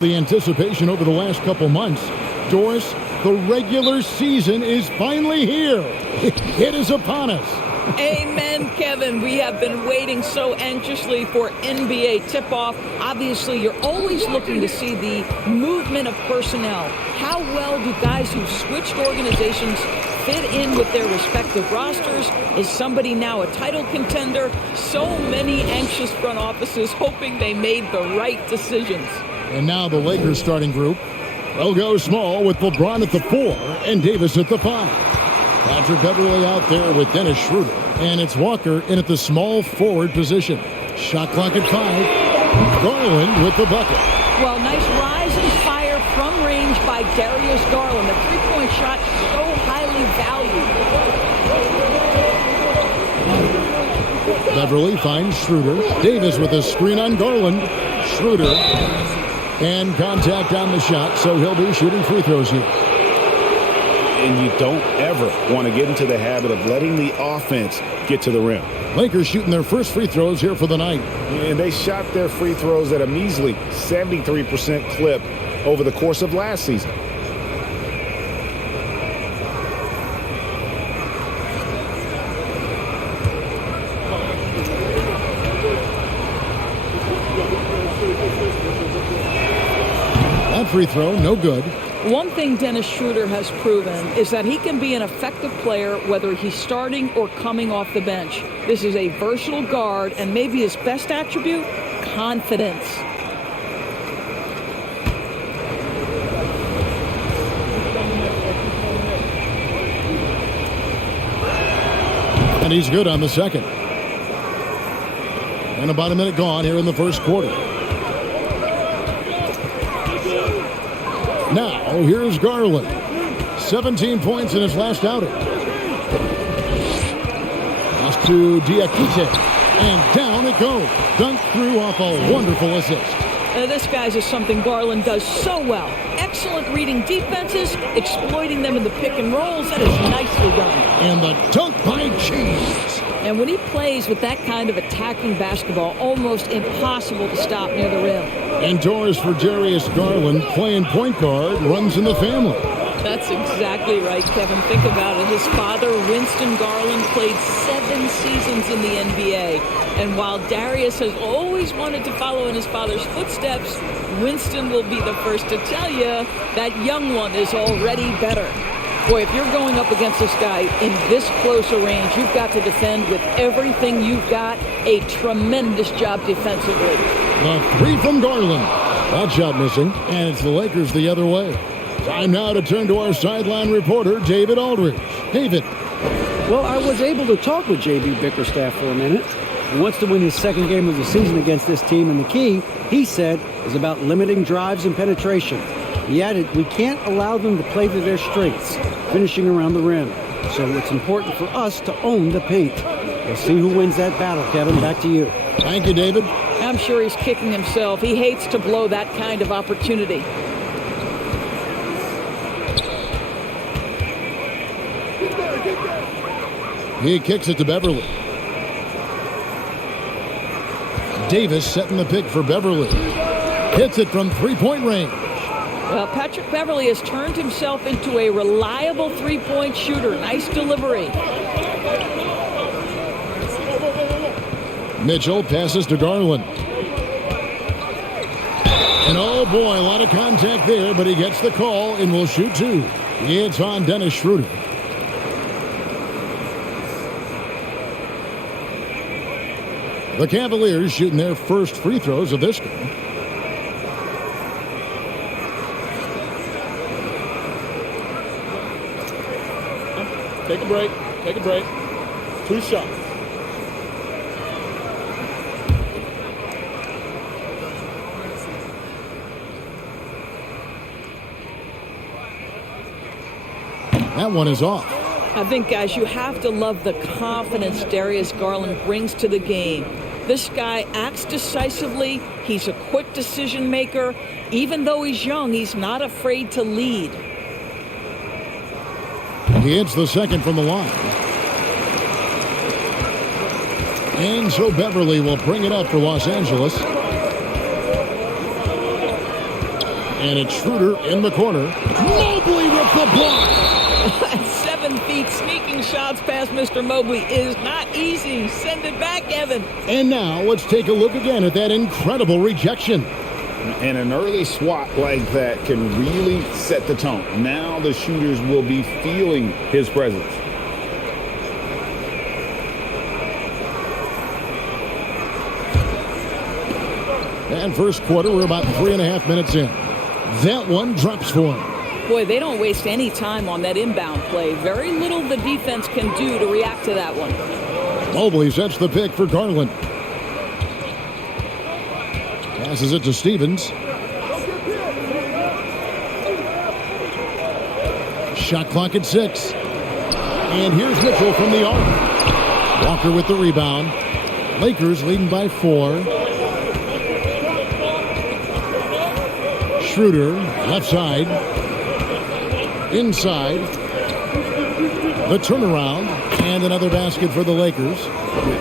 The anticipation over the last couple months. Doris, the regular season is finally here. It is upon us. Amen, Kevin. We have been waiting so anxiously for NBA tip-off. Obviously, you're always looking to see the movement of personnel. How well do guys who've switched organizations fit in with their respective rosters? Is somebody now a title contender? So many anxious front offices hoping they made the right decisions. And now the Lakers starting group. They'll go small with LeBron at the 4 and Davis at the 5. Patrick Beverley out there with Dennis Schroeder. And it's Walker in at the small forward position. Shot clock at 5. Garland with the bucket. Well, nice rise and fire from range by Darius Garland. The three-point shot so highly valued. Beverley finds Schroeder. Davis with a screen on Garland. Schroeder. And contact on the shot, so he'll be shooting free throws here. And you don't ever want to get into the habit of letting the offense get to the rim. Lakers shooting their first free throws here for the night. And they shot their free throws at a measly 73% clip over the course of last season. That free throw, no good. One thing Dennis Schroeder has proven is that he can be an effective player whether he's starting or coming off the bench. This is a versatile guard, and maybe his best attribute, confidence. And he's good on the second. And about a minute gone here in the first quarter. Now, here's Garland. 17 points in his last outing. Pass to Diakite. And down it goes. Dunked through off a wonderful assist. This, guys, is something Garland does so well. Excellent reading defenses, exploiting them in the pick and rolls. That is nicely done. And the dunk by Cheese. And when he plays with that kind of attacking basketball, almost impossible to stop near the rim. And Doris for Darius Garland, playing point guard, runs in the family. That's exactly right, Kevin. Think about it. His father, Winston Garland, played 7 seasons in the NBA. And while Darius has always wanted to follow in his father's footsteps, Winston will be the first to tell you that young one is already better. Boy, if you're going up against this guy in this close a range, you've got to defend with everything you've got. A tremendous job defensively. The 3 from Garland. That shot missing, and it's the Lakers the other way. Time now to turn to our sideline reporter, David Aldridge. David. Well, I was able to talk with J.B. Bickerstaff for a minute. He wants to win his second game of the season against this team, and the key, he said, is about limiting drives and penetration. He added, we can't allow them to play to their strengths, finishing around the rim. So it's important for us to own the paint. We'll see who wins that battle, Kevin. Back to you. Thank you, David. I'm sure he's kicking himself. He hates to blow that kind of opportunity. He kicks it to Beverley. Davis setting the pick for Beverley. Hits it from three-point range. Well, Patrick Beverley has turned himself into a reliable three-point shooter. Nice delivery. Mitchell passes to Garland. And oh boy, a lot of contact there, but he gets the call and will shoot 2. It's on Dennis Schroeder. The Cavaliers shooting their first free throws of this game. Take a break. Take a break. 2 shots. That one is off. I think, guys, you have to love the confidence Darius Garland brings to the game. This guy acts decisively. He's a quick decision maker. Even though he's young, he's not afraid to lead. He hits the second from the line. And so Beverley will bring it up for Los Angeles. And it's Schroeder in the corner. Mobley with the block. At 7 feet, sneaking shots past Mr. Mobley is not easy. Send it back, Evan. And now let's take a look again at that incredible rejection. And an early swat like that can really set the tone. Now the shooters will be feeling his presence. And first quarter, we're about 3.5 minutes in. That one drops for him. Boy, they don't waste any time on that inbound play. Very little the defense can do to react to that one. Mobley sets the pick for Garland. Passes it to Stevens. Shot clock at 6. And here's Mitchell from the arc. Walker with the rebound. Lakers leading by 4. Schroeder, left side. Inside. The turnaround. And another basket for the Lakers.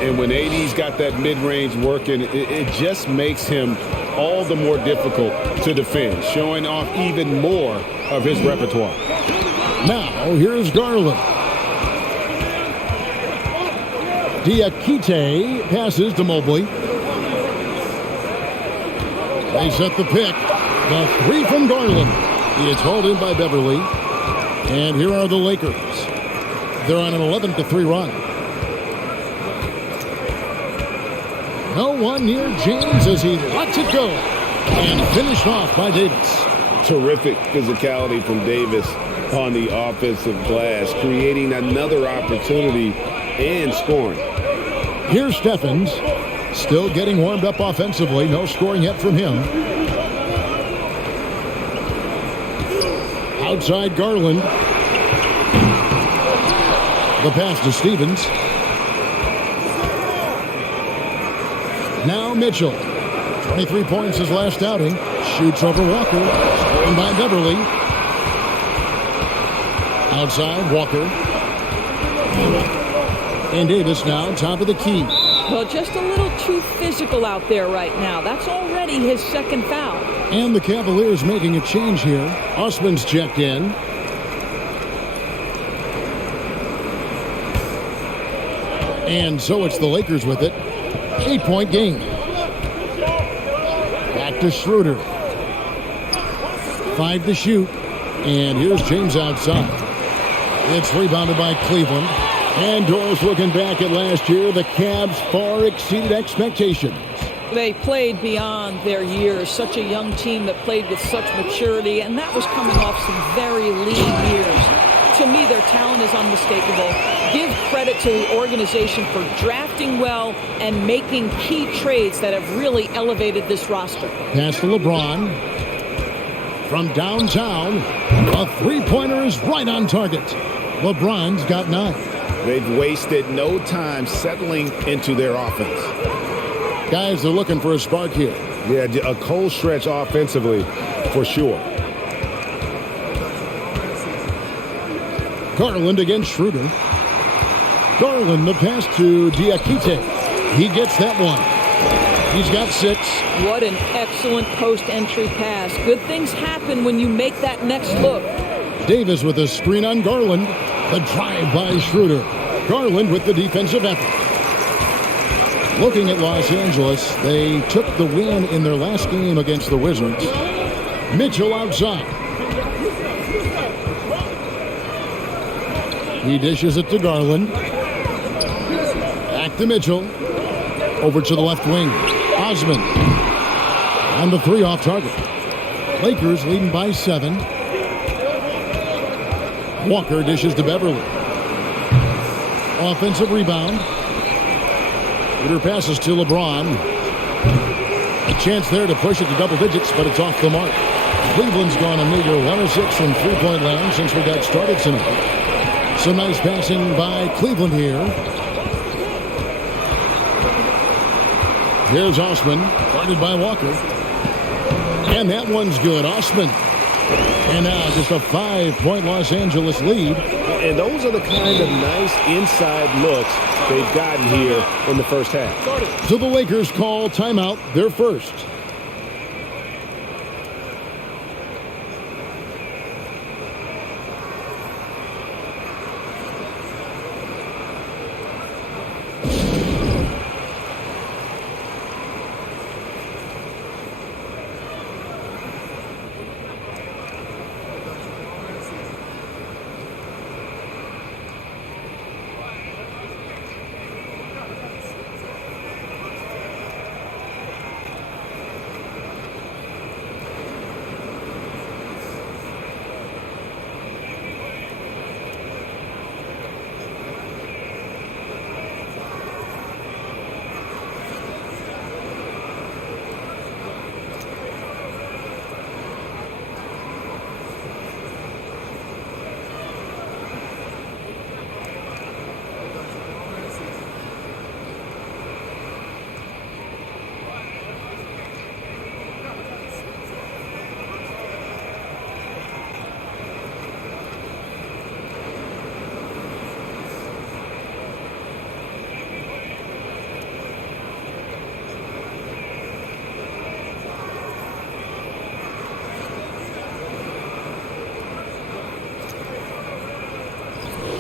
And when AD's got that mid-range working, it just makes him all the more difficult to defend, showing off even more of his repertoire. Now, here's Garland. Diakite passes to Mobley. They set the pick. The 3 from Garland. It's hauled in by Beverly. And here are the Lakers. They're on an 11-3 run. No one near James as he lets it go. And finished off by Davis. Terrific physicality from Davis on the offensive glass, creating another opportunity and scoring. Here's Steffens. Still getting warmed up offensively. No scoring yet from him. Outside Garland. The pass to Stevens. Now Mitchell. 23 points his last outing. Shoots over Walker. Scoring by Beverly. Outside Walker. And Davis now top of the key. Well, just a little too physical out there right now. That's already his second foul. And the Cavaliers making a change here. Osman's checked in. And so it's the Lakers with it. 8-point game. Back to Schroeder. 5 to shoot. And here's James outside. It's rebounded by Cleveland. And Doris looking back at last year, the Cavs far exceeded expectations. They played beyond their years. Such a young team that played with such maturity, and that was coming off some very lean years. To me, their talent is unmistakable. Give credit to the organization for drafting well and making key trades that have really elevated this roster. Pass to LeBron. From downtown, a three-pointer is right on target. LeBron's got 9. They've wasted no time settling into their offense. Guys are looking for a spark here. Yeah, a cold stretch offensively for sure. Garland against Schroeder. Garland, the pass to Diakite. He gets that one. He's got 6. What an excellent post-entry pass. Good things happen when you make that next look. Davis with a screen on Garland. The drive by Schroeder. Garland with the defensive effort. Looking at Los Angeles, they took the win in their last game against the Wizards. Mitchell outside. He dishes it to Garland. Back to Mitchell. Over to the left wing. Osman. And the 3 off target. Lakers leading by 7. Walker dishes to Beverly. Offensive rebound. Peter passes to LeBron. A chance there to push it to double digits, but it's off the mark. Cleveland's gone a meager 1 of 6 from three-point land since we got started tonight. Some nice passing by Cleveland here. Here's Osman, guarded by Walker. And that one's good. Osman. And now just a 5-point Los Angeles lead. And those are the kind of nice inside looks they've gotten here in the first half. So the Lakers call timeout, their first.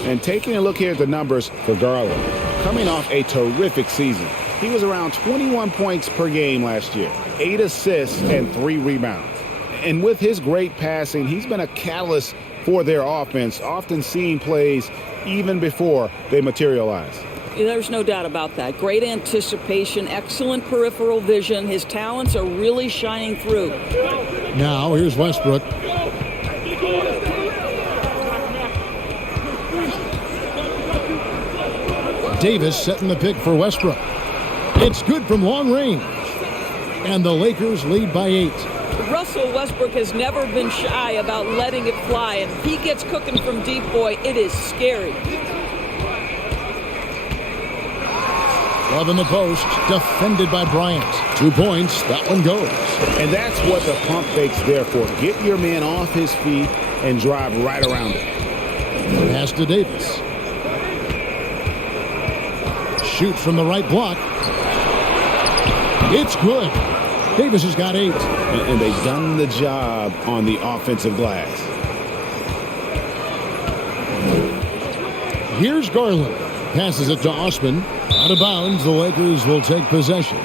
And taking a look here at the numbers for Garland, coming off a terrific season. He was around 21 points per game last year, 8 assists and 3 rebounds. And with his great passing, he's been a catalyst for their offense, often seeing plays even before they materialize. There's no doubt about that. Great anticipation, excellent peripheral vision. His talents are really shining through. Now here's Westbrook. Davis setting the pick for Westbrook. It's good from long range. And the Lakers lead by 8. Russell Westbrook has never been shy about letting it fly. And if he gets cooking from deep, boy, it is scary. Love in the post, defended by Bryant. 2 points, that one goes. And that's what the pump fake's there for. Get your man off his feet and drive right around him. Pass to Davis. Shoots from the right block. It's good. Davis has got 8. And they've done the job on the offensive glass. Here's Garland. Passes it to Osman. Out of bounds, the Lakers will take possession.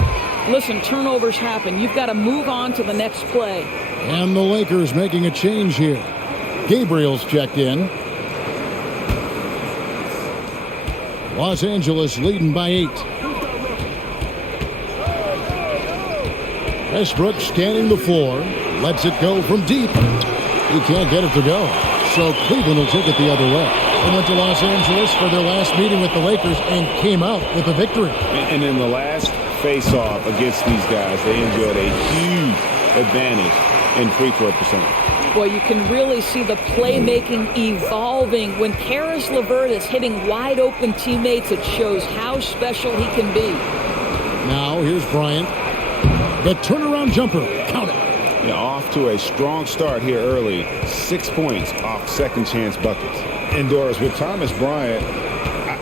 Listen, turnovers happen. You've got to move on to the next play. And the Lakers making a change here. Gabriel's checked in. Los Angeles leading by 8. Westbrook scanning the floor. Lets it go from deep. He can't get it to go. So Cleveland will take it the other way. They went to Los Angeles for their last meeting with the Lakers and came out with a victory. And in the last face-off against these guys, they enjoyed a huge advantage in free throw percentage. Boy, you can really see the playmaking evolving. When Karis LeVert is hitting wide-open teammates, it shows how special he can be. Now, here's Bryant. The turnaround jumper. Count it. Off to a strong start here early. 6 points off second-chance buckets. And Doris, with Thomas Bryant,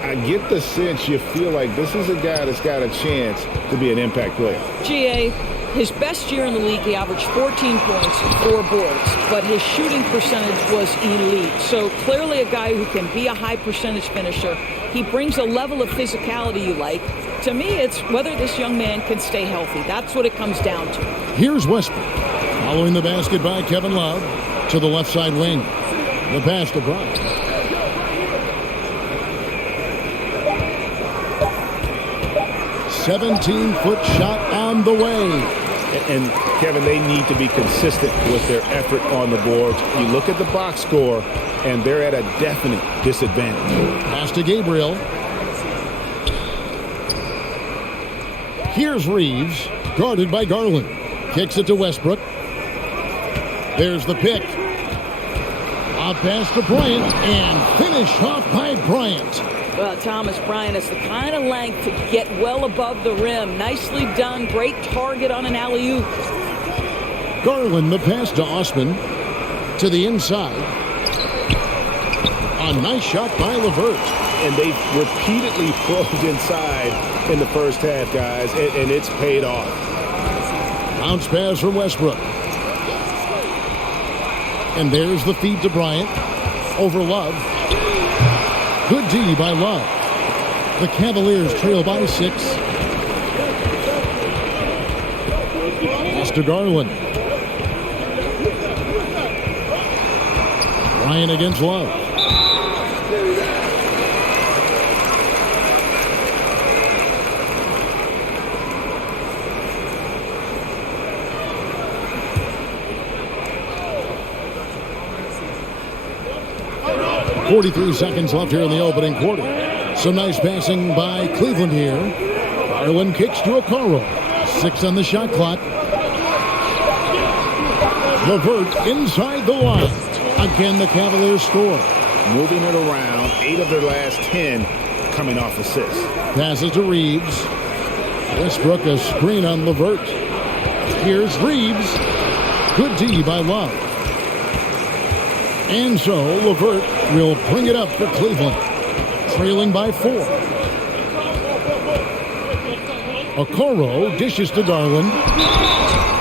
I get the sense you feel like this is a guy that's got a chance to be an impact player. GA, his best year in the league, he averaged 14 points, 4 boards, but his shooting percentage was elite. So clearly a guy who can be a high percentage finisher. He brings a level of physicality you like. To me, it's whether this young man can stay healthy. That's what it comes down to. Here's Westbrook. Following the basket by Kevin Love to the left side wing. The pass to Bryant. "17-foot shot on the way." And Kevin, they need to be consistent with their effort on the boards. You look at the box score, and they're at a definite disadvantage. Pass to Gabriel. Here's Reeves, guarded by Garland. Kicks it to Westbrook. There's the pick. A pass to Bryant, and finished off by Bryant. Well, Thomas Bryant has the kind of length to get well above the rim. Nicely done. Great target on an alley-oop. Garland, the pass to Osman. To the inside. A nice shot by LeVert. And they've repeatedly probed inside in the first half, guys, and it's paid off. Bounce pass from Westbrook. And there's the feed to Bryant. Over Love. Good D by Love. The Cavaliers trail by 6. Pass to Garland. Bryant against Love. .43 seconds left here in the opening quarter. Some nice passing by Cleveland here. Garland kicks to Okoro. 6 on the shot clock. LeVert inside the line. Again, the Cavaliers score. Moving it around, 8 of their last 10 coming off assists. Passes to Reeves. Westbrook a screen on LeVert. Here's Reeves. Good D by Love. And so LeVert will bring it up for Cleveland, trailing by 4. Okoro dishes to Garland.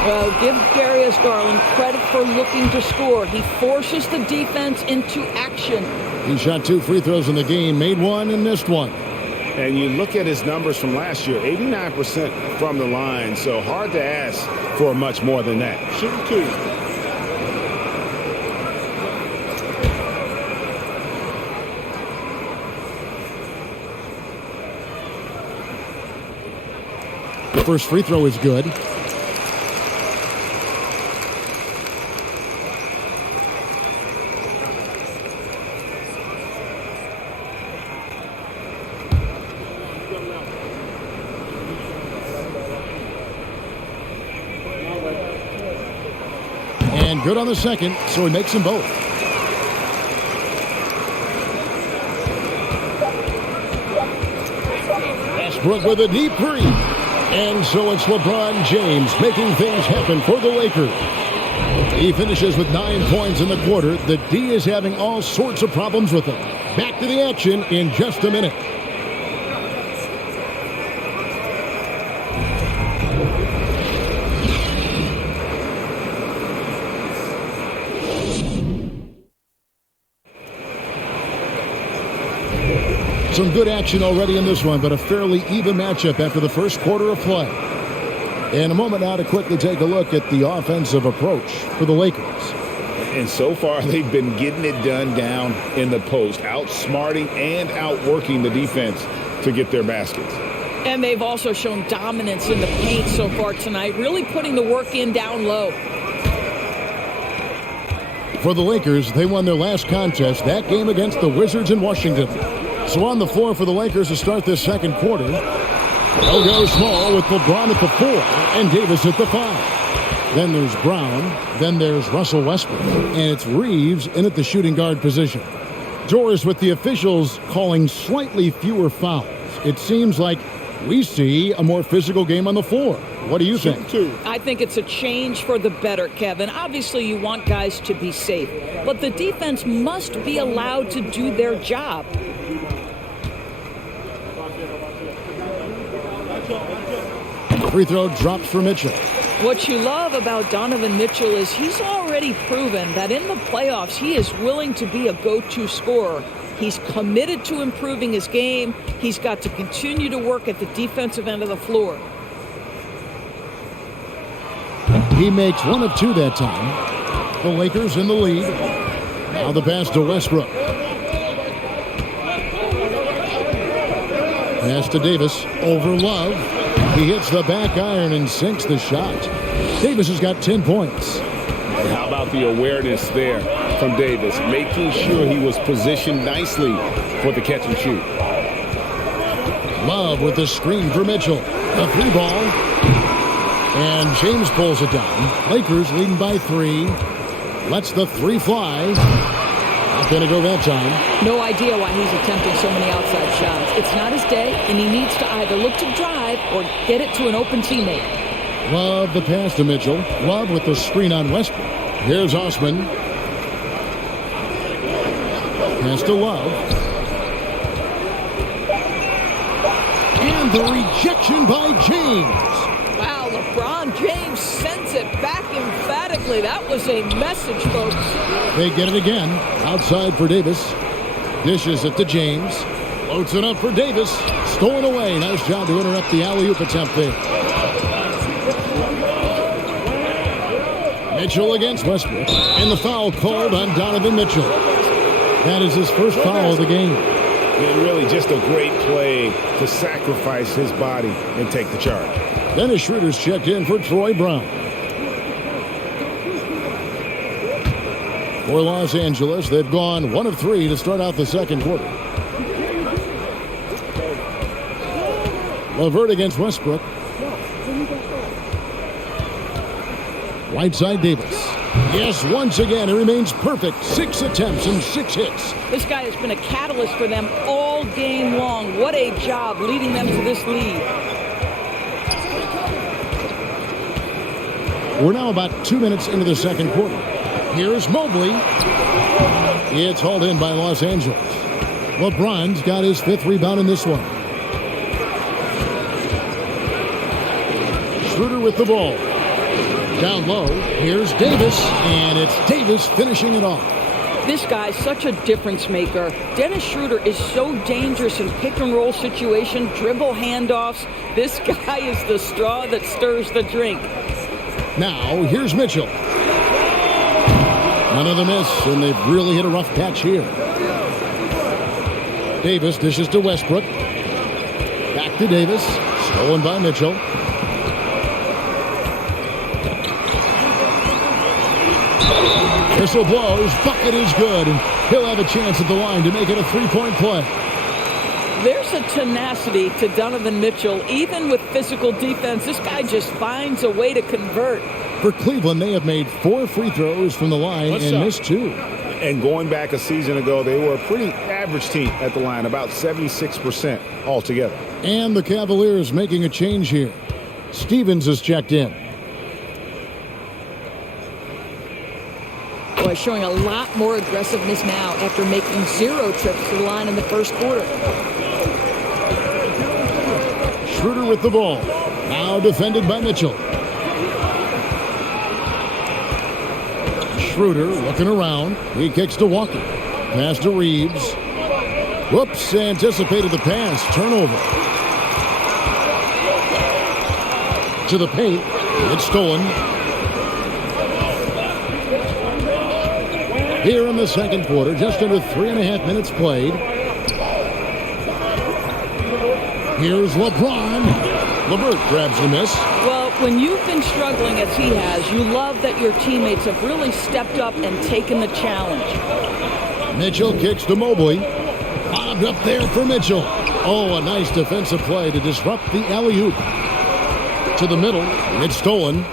Well, give Gary a Darius Garland credit for looking to score. He forces the defense into action. He shot 2 free throws in the game, made one and missed one. And you look at his numbers from last year, 89% from the line, so hard to ask for much more than that. Shooting 2. The first free throw is good. And good on the second, so he makes them both. Westbrook with a deep three. And so it's LeBron James making things happen for the Lakers. He finishes with 9 points in the quarter. The D is having all sorts of problems with him. Back to the action in just a minute. Some good action already in this one, but a fairly even matchup after the first quarter of play. In a moment now to quickly take a look at the offensive approach for the Lakers. And so far, they've been getting it done down in the post, outsmarting and outworking the defense to get their baskets. And they've also shown dominance in the paint so far tonight, really putting the work in down low. For the Lakers, they won their last contest, that game against the Wizards in Washington. So on the floor for the Lakers to start this second quarter, they'll go small with LeBron at the 4 and Davis at the 5. Then there's Brown, then there's Russell Westbrook, and it's Reeves in at the shooting guard position. Doris, with the officials calling slightly fewer fouls, it seems like we see a more physical game on the floor. What do you think? I think it's a change for the better, Kevin. Obviously, you want guys to be safe, but the defense must be allowed to do their job. Free throw drops for Mitchell. What you love about Donovan Mitchell is he's already proven that in the playoffs he is willing to be a go-to scorer. He's committed to improving his game. He's got to continue to work at the defensive end of the floor. He makes 1 of 2 that time. The Lakers in the lead. Now the pass to Westbrook. Pass to Davis over Love. He hits the back iron and sinks the shot. Davis has got 10 points. And how about the awareness there from Davis, making sure he was positioned nicely for the catch and shoot. Love with the screen for Mitchell. A 3 ball. And James pulls it down. Lakers leading by 3. Lets the 3 fly. Not going to go that time. No idea why he's attempting so many outside shots. It's not his day, and he needs to either look to drive or get it to an open teammate. Love the pass to Mitchell. Love with the screen on Westbrook. Here's Osman. Pass to Love. And the rejection by James. Wow, LeBron James sends it back emphatically. That was a message, folks. They get it again. Outside for Davis. Dishes it to James. Floats it up for Davis. Stolen away. Nice job to interrupt the alley-oop attempt there. Mitchell against Westbrook. And the foul called on Donovan Mitchell. That is his first foul of the game. And really just a great play to sacrifice his body and take the charge. Dennis Schroeder's checked in for Troy Brown. For Los Angeles, they've gone 1 of 3 to start out the second quarter. LeVert against Westbrook. Right side Davis. Yes, once again, it remains perfect. 6 attempts and 6 hits. This guy has been a catalyst for them all game long. What a job leading them to this lead. We're now about 2 minutes into the second quarter. Here's Mobley. It's hauled in by Los Angeles. LeBron's got his 5th rebound in this one. Schroeder with the ball. Down low, here's Davis, and it's Davis finishing it off. This guy's such a difference maker. Dennis Schroeder is so dangerous in pick-and-roll situation, dribble handoffs. This guy is the straw that stirs the drink. Now, here's Mitchell. Another miss, and they've really hit a rough patch here. Davis dishes to Westbrook. Back to Davis. Stolen by Mitchell. Whistle blows. Bucket is good, and he'll have a chance at the line to make it a three-point play. There's a tenacity to Donovan Mitchell. Even with physical defense, this guy just finds a way to convert. For Cleveland, they have made 4 free throws from the line and missed 2. And going back a season ago, they were a pretty average team at the line, about 76% altogether. And the Cavaliers making a change here. Stevens is checked in. Boy, showing a lot more aggressiveness now after making 0 trips to the line in the first quarter. Schroeder with the ball. Now defended by Mitchell. Schroeder looking around. He kicks to Walker. Pass to Reeves. Whoops, anticipated the pass. Turnover. To the paint. It's stolen. Here in the second quarter, just under 3.5 minutes played. Here's LeBron. LeVert grabs the miss. Well, when you've been struggling as he has, you love that your teammates have really stepped up and taken the challenge. Mitchell kicks to Mobley. Bobbed up there for Mitchell. Oh, a nice defensive play to disrupt the alley-oop. To the middle. It's stolen.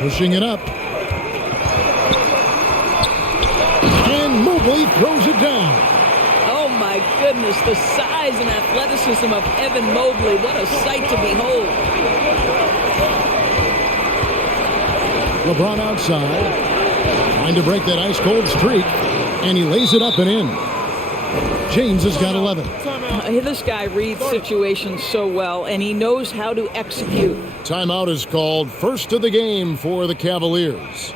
Pushing it up. And Mobley throws it down. Oh, my goodness, the size and athleticism of Evan Mobley. What a sight to behold. LeBron outside. Trying to break that ice-cold streak. And he lays it up and in. James has got 11. This guy reads situations so well, and he knows how to execute. Timeout is called. First of the game for the Cavaliers.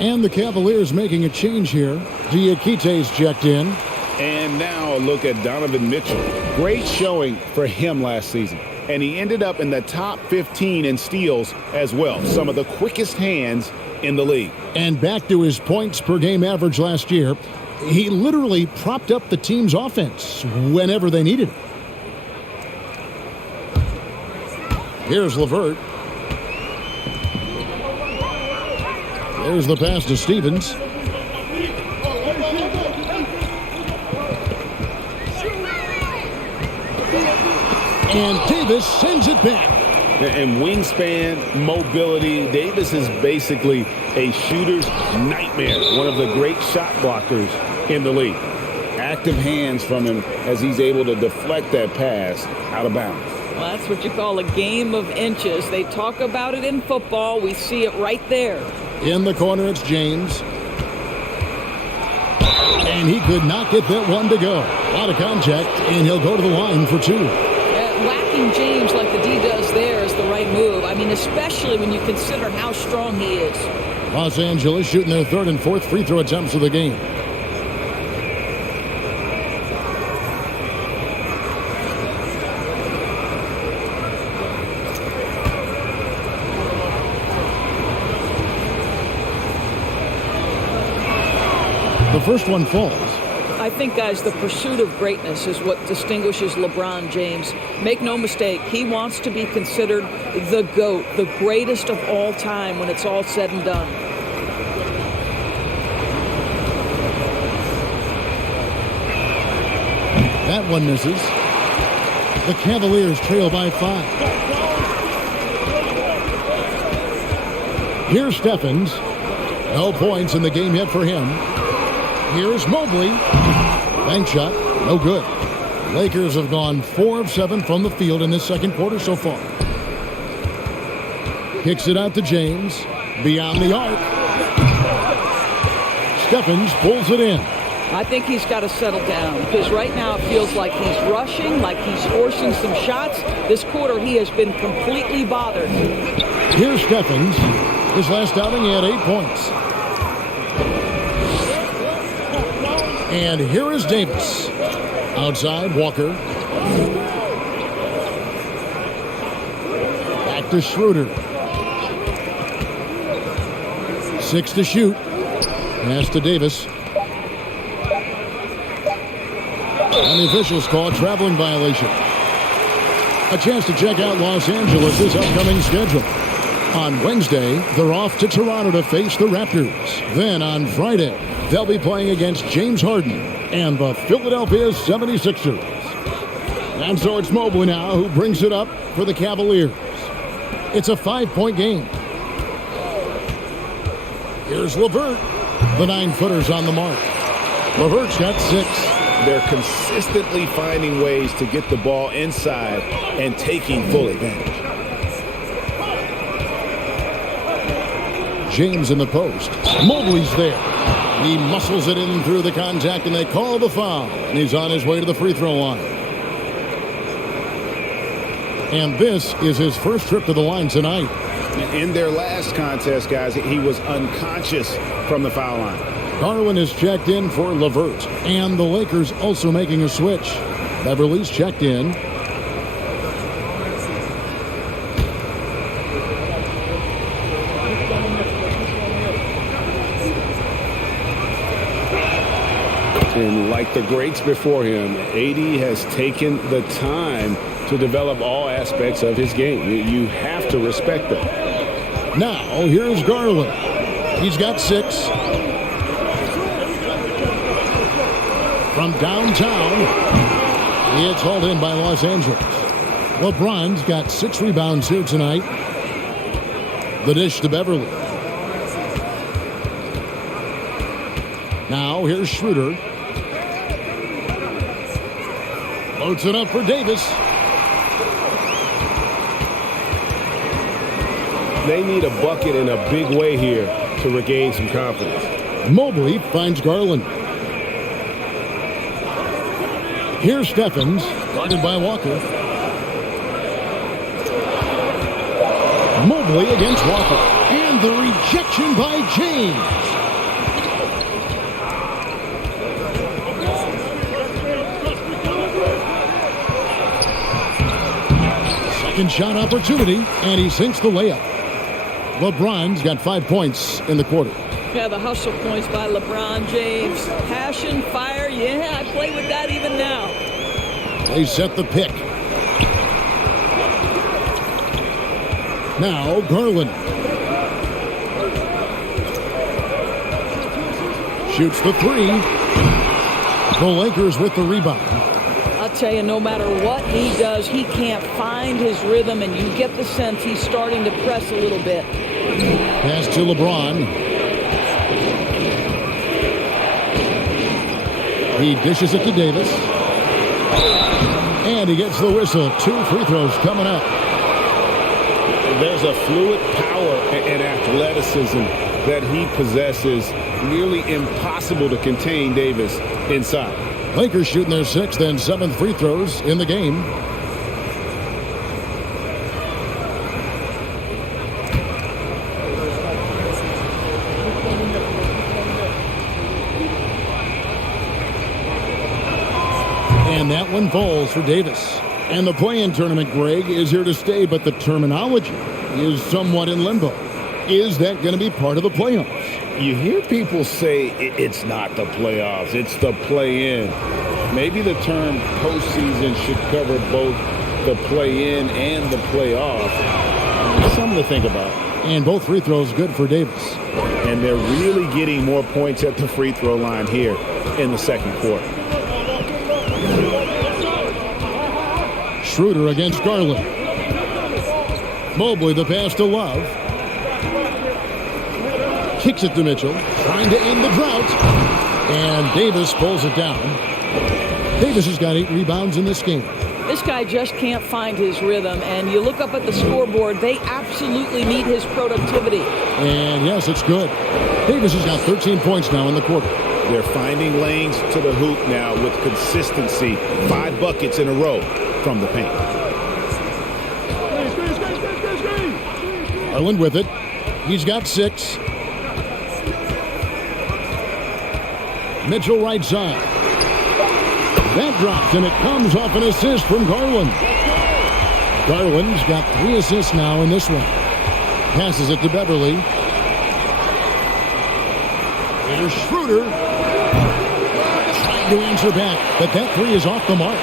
And the Cavaliers making a change here. Diakite's checked in. And now a look at Donovan Mitchell. Great showing for him last season. And he ended up in the top 15 in steals as well. Some of the quickest hands in the league. And back to his points per game average last year. He literally propped up the team's offense whenever they needed it. Here's LeVert. There's the pass to Stevens. And Davis sends it back. And wingspan, mobility, Davis is basically a shooter's nightmare. One of the great shot blockers in the league. Active hands from him as he's able to deflect that pass out of bounds. Well, that's what you call a game of inches. They talk about it in football. We see it right there. In the corner, it's James. And he could not get that one to go. A lot of contact, and he'll go to the line for 2. Whack attacking James like the D does there is the right move. I mean, especially when you consider how strong he is. Los Angeles shooting their third and fourth free throw attempts of the game. The first one falls. I think, guys, the pursuit of greatness is what distinguishes LeBron James. Make no mistake, he wants to be considered the GOAT, the greatest of all time when it's all said and done. That one misses. The Cavaliers trail by 5. Here's Stephens. No points in the game yet for him. Here's Mobley. Bank shot. No good. Lakers have gone 4 of 7 from the field in this second quarter so far. Kicks it out to James. Beyond the arc. Stephens pulls it in. I think he's got to settle down because right now it feels like he's rushing, like he's forcing some shots. This quarter he has been completely bothered. Here's Stephens. His last outing he had 8 points. And here is Davis. Outside, Walker. Back to Schroeder. 6 to shoot. Pass to Davis. And the officials call traveling violation. A chance to check out Los Angeles' upcoming schedule. On Wednesday, they're off to Toronto to face the Raptors. Then on Friday, they'll be playing against James Harden and the Philadelphia 76ers. And so it's Mobley now who brings it up for the Cavaliers. It's a 5-point game. Here's LeVert. The 9-footer's on the mark. LeVert's got 6. They're consistently finding ways to get the ball inside and taking full advantage. James in the post. Mobley's there. He muscles it in through the contact, and they call the foul. And he's on his way to the free throw line. And this is his first trip to the line tonight. In their last contest, guys, he was unconscious from the foul line. Garland is checked in for LeVert. And the Lakers also making a switch. Beverly's checked in. And like the greats before him, AD has taken the time to develop all aspects of his game. You have to respect that. Now, here's Garland. He's got 6. From downtown, it's hauled in by Los Angeles. LeBron's got 6 rebounds here tonight. The dish to Beverly. Now, here's Schroeder. Loads it up for Davis. They need a bucket in a big way here to regain some confidence. Mobley finds Garland. Here's Stephens, guarded by Walker. Mobley against Walker. And the rejection by James. Second shot opportunity, and he sinks the layup. LeBron's got 5 points in the quarter. Yeah, the hustle points by LeBron James. Passion, fire, yeah, I play with that even now. They set the pick. Now Garland. Shoots the 3. The Lakers with the rebound. I'll tell you, no matter what he does, he can't find his rhythm, and you get the sense he's starting to press a little bit. Pass to LeBron. He dishes it to Davis. And he gets the whistle. 2 free throws coming up. There's a fluid power and athleticism that he possesses. Nearly impossible to contain Davis inside. Lakers shooting their 6th and 7th free throws in the game. And that one falls for Davis. And the play-in tournament, Greg, is here to stay, but the terminology is somewhat in limbo. Is that going to be part of the playoffs? You hear people say it's not the playoffs, it's the play-in. Maybe the term postseason should cover both the play-in and the playoff. Something to think about. And both free throws good for Davis. And they're really getting more points at the free throw line here in the second quarter. Schroeder against Garland. Mobley the pass to Love. Kicks it to Mitchell, trying to end the drought. And Davis pulls it down. Davis has got 8 rebounds in this game. This guy just can't find his rhythm, and you look up at the scoreboard, they absolutely need his productivity. And yes, it's good. Davis has got 13 points now in the quarter. They're finding lanes to the hoop now with consistency. 5 buckets in a row from the paint. Garland with it. He's got 6. Mitchell right side. That drops, and it comes off an assist from Garland. Garland's got 3 assists now in this one. Passes it to Beverly. Here's Schroeder. Trying to answer back, but that 3 is off the mark.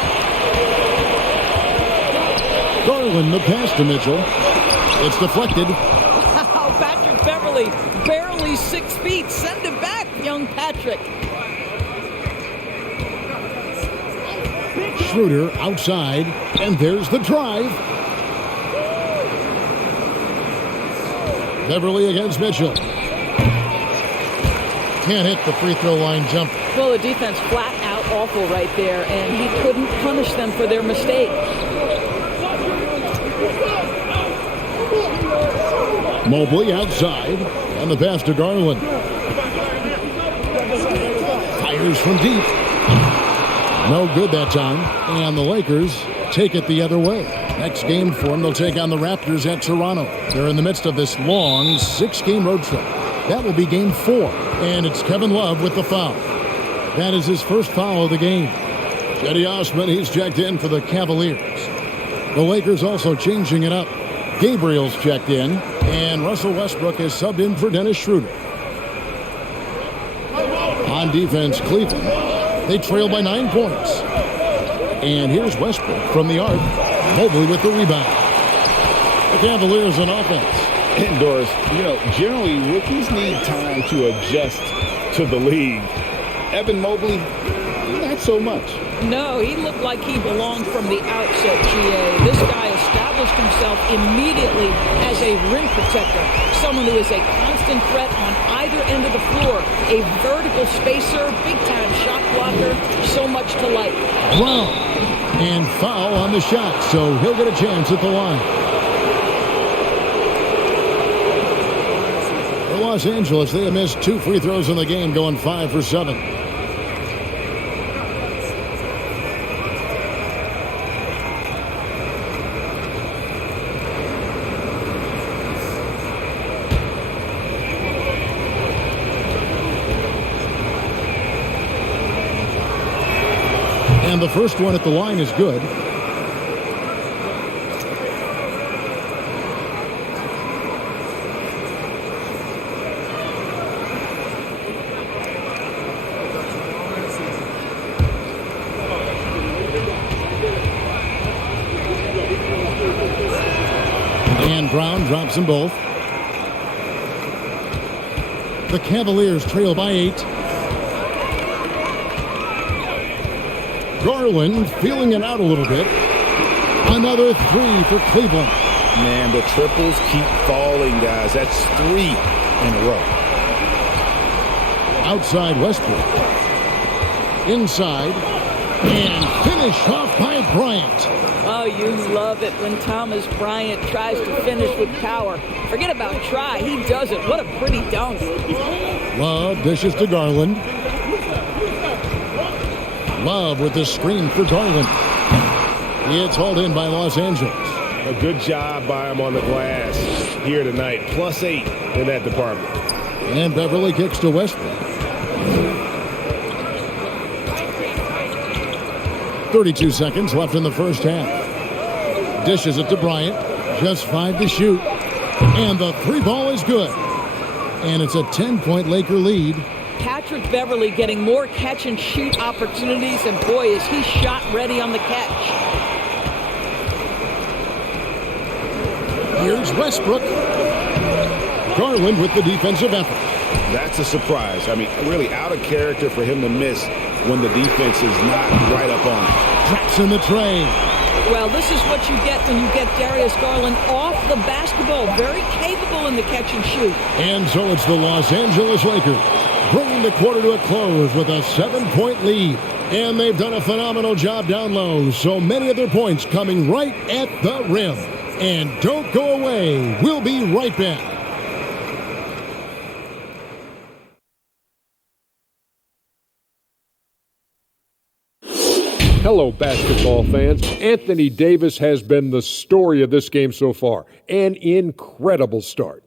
Garland the pass to Mitchell. It's deflected. Wow, Patrick Beverly, barely 6 feet. Send it back, young Patrick. Schroeder outside, and there's the drive. Beverly against Mitchell. Can't hit the free throw line jump. Well, the defense flat out awful right there, and he couldn't punish them for their mistake. Mobley outside, and the pass to Garland. Fires from deep. No good that time, and the Lakers take it the other way. Next game for them, they'll take on the Raptors at Toronto. They're in the midst of this long 6-game road trip. That will be game 4, and it's Kevin Love with the foul. That is his first foul of the game. Cedi Osman, he's checked in for the Cavaliers. The Lakers also changing it up. Gabriel's checked in, and Russell Westbrook is subbed in for Dennis Schroeder. On defense, Cleveland. They trail by 9 points. And here's Westbrook from the arc. Mobley with the rebound. The Cavaliers on offense. Indoors, generally rookies need time to adjust to the league. Evan Mobley, not so much. No, he looked like he belonged from the outset, GA. This guy established himself immediately as a rim protector, someone who is a constant threat on either end of the floor, a vertical spacer, big-time shot blocker, so much to like. Brown, and foul on the shot, so he'll get a chance at the line. For Los Angeles, they have missed 2 free throws in the game, going 5 for 7. And the first one at the line is good. And Brown drops them both. The Cavaliers trail by 8. Garland feeling it out a little bit. Another 3 for Cleveland. Man, the triples keep falling, guys. That's 3 in a row. Outside Westbrook. Inside. And finished off by Bryant. Oh, you love it when Thomas Bryant tries to finish with power. Forget about try. He does it. What a pretty dunk. Love dishes to Garland. Love with the screen for Garland. It's hauled in by Los Angeles. A good job by him on the glass here tonight. +8 in that department. And Beverly kicks to Westbrook. 32 seconds left in the first half. Dishes it to Bryant. Just 5 to shoot. And the 3 ball is good. And it's a 10-point Laker lead. Patrick Beverley getting more catch and shoot opportunities, and boy, is he shot ready on the catch. Here's Westbrook. Garland with the defensive effort. That's a surprise. I mean, really out of character for him to miss when the defense is not right up on him. Traps in the tray. Well, this is what you get when you get Darius Garland off the basketball. Very capable in the catch and shoot. And so it's the Los Angeles Lakers bringing the quarter to a close with a 7-point lead. And they've done a phenomenal job down low. So many of their points coming right at the rim. And don't go away. We'll be right back. Hello, basketball fans. Anthony Davis has been the story of this game so far. An incredible start.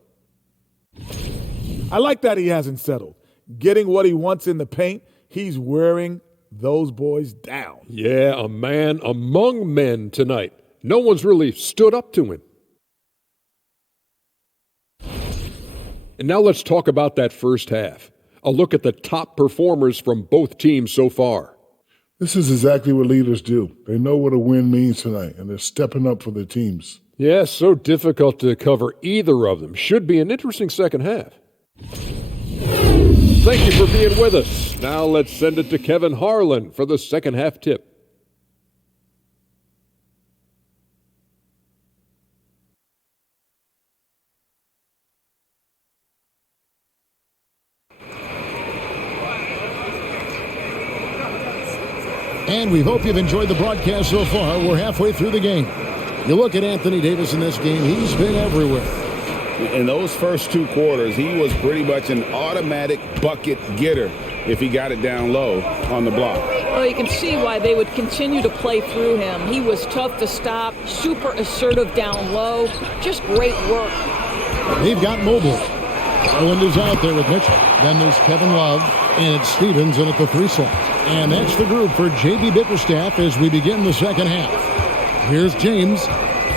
I like that he hasn't settled. Getting what he wants in the paint, he's wearing those boys down. Yeah, a man among men tonight. No one's really stood up to him. And now let's talk about that first half. A look at the top performers from both teams so far. This is exactly what leaders do. They know what a win means tonight, and they're stepping up for their teams. Yeah, so difficult to cover either of them. Should be an interesting second half. Thank you for being with us. Now let's send it to Kevin Harlan for the second half tip. And we hope you've enjoyed the broadcast so far. We're halfway through the game. You look at Anthony Davis in this game, he's been everywhere. In those first 2 quarters, he was pretty much an automatic bucket getter if he got it down low on the block. Well, you can see why they would continue to play through him. He was tough to stop, super assertive down low. Just great work. They've got mobile. Garland is out there with Mitchell. Then there's Kevin Love, and it's Stevens in at the 3 slot. And that's the group for J.B. Bickerstaff as we begin the second half. Here's James,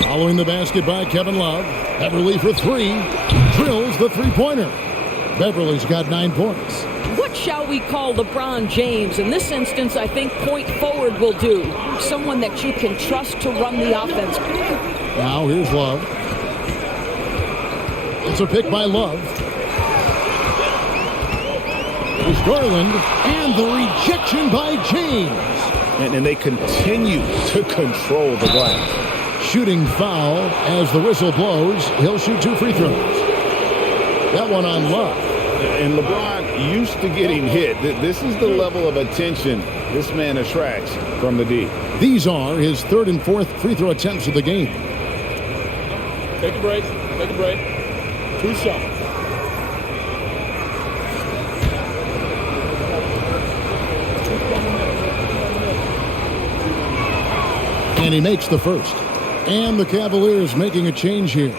following the basket by Kevin Love. Beverley for 3, drills the 3-pointer. Beverley's got 9 points. What shall we call LeBron James? In this instance, I think point forward will do. Someone that you can trust to run the offense. Now here's Love. It's a pick by Love. There's Garland, and the rejection by James. And they continue to control the glass. Shooting foul as the whistle blows. He'll shoot 2 free throws. That one on Love. And LeBron used to getting hit. This is the level of attention this man attracts from the D. These are his 3rd and 4th free throw attempts of the game. Take a break. Take a break. 2 shots. And he makes the first. And the Cavaliers making a change here.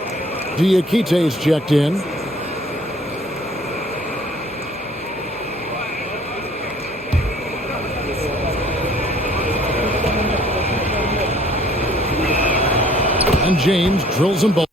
Diakite's checked in. And James drills them both.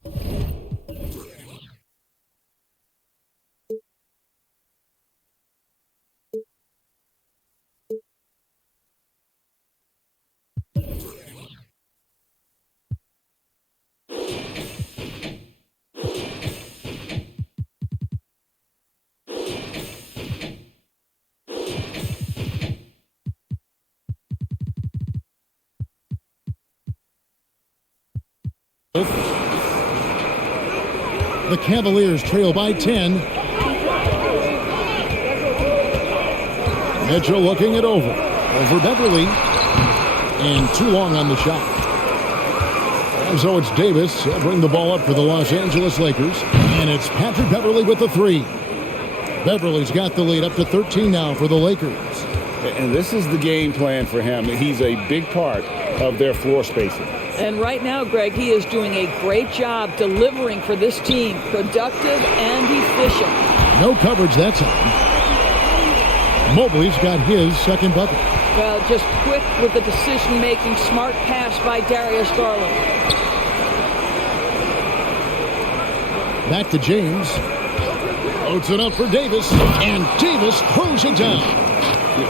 The Cavaliers trail by 10. Mitchell looking it over. Over Beverley. And too long on the shot. And so it's Davis. He'll bring the ball up for the Los Angeles Lakers. And it's Patrick Beverley with the 3. Beverley's got the lead up to 13 now for the Lakers. And this is the game plan for him. He's a big part of their floor spacing. And right now, Greg, he is doing a great job delivering for this team. Productive and efficient. No coverage that time. Mobley's got his second bucket. Well, just quick with the decision-making, smart pass by Darius Garland. Back to James. Loads it up for Davis, and Davis throws it down.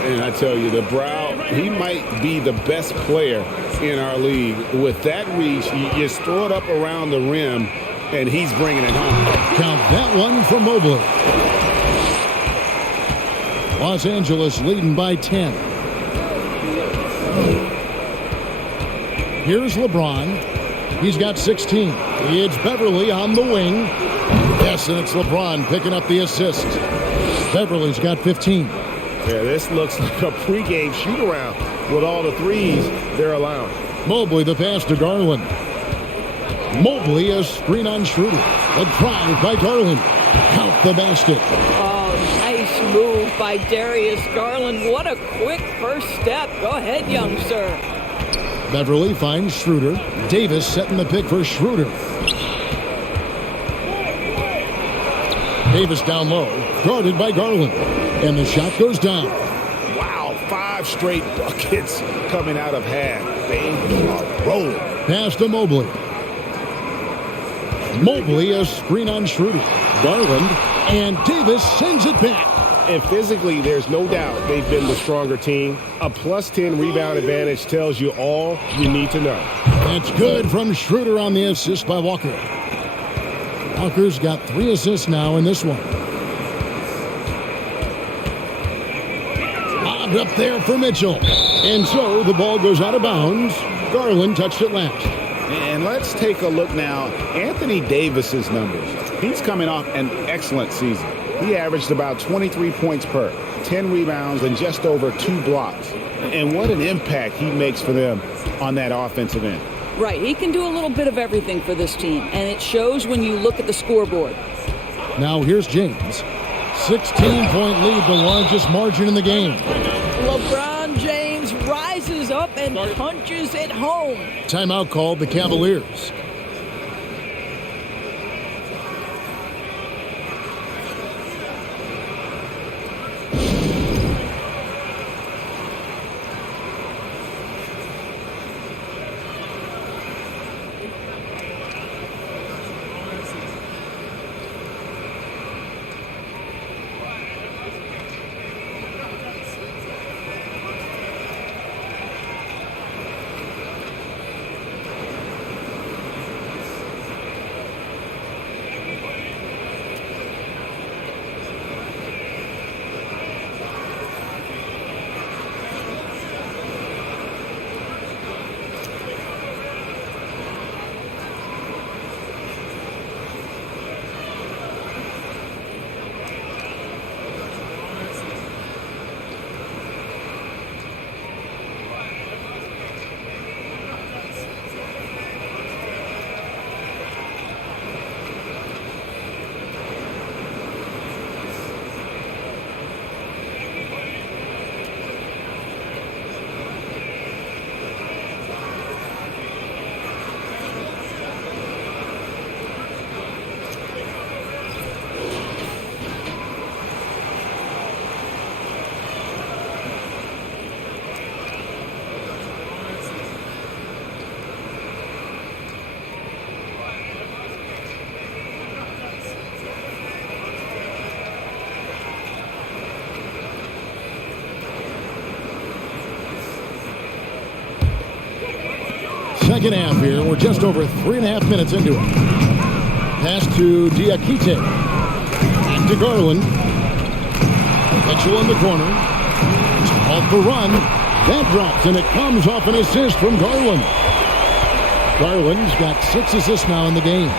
And I tell you, the brow, he might be the best player in our league. With that reach, you just throw it up around the rim, and he's bringing it home. Count that one for Mobley. Los Angeles leading by 10. Here's LeBron. He's got 16. It's Beverly on the wing. Yes, and it's LeBron picking up the assist. Beverly's got 15. Yeah, this looks like a pregame shoot-around with all the threes they're allowing. Mobley the pass to Garland. Mobley a screen on Schroeder. A drive by Garland. Count the basket. Oh, nice move by Darius Garland. What a quick first step. Go ahead, young sir. Beverly finds Schroeder. Davis setting the pick for Schroeder. Davis down low, guarded by Garland. And the shot goes down. Wow, 5 straight buckets coming out of half. They are rolling. Pass to Mobley. Mobley a screen on Schroeder. Garland, and Davis sends it back. And physically, there's no doubt they've been the stronger team. A plus 10 rebound advantage tells you all you need to know. That's good from Schroeder on the assist by Walker. Walker's got 3 assists now in this one. Lobbed up there for Mitchell. And so the ball goes out of bounds. Garland touched it last. And let's take a look now. Anthony Davis's numbers. He's coming off an excellent season. He averaged about 23 points per, 10 rebounds, and just over 2 blocks. And what an impact he makes for them on that offensive end. Right, he can do a little bit of everything for this team, and it shows when you look at the scoreboard. Now here's James. 16-point lead, the largest margin in the game. LeBron James rises up and punches it home. Timeout called the Cavaliers. Second half here. We're just over 3.5 minutes into it. Pass to Diakite. Back to Garland. Mitchell in the corner. Off the run. That drops, and it comes off an assist from Garland. Garland's got 6 assists now in the game.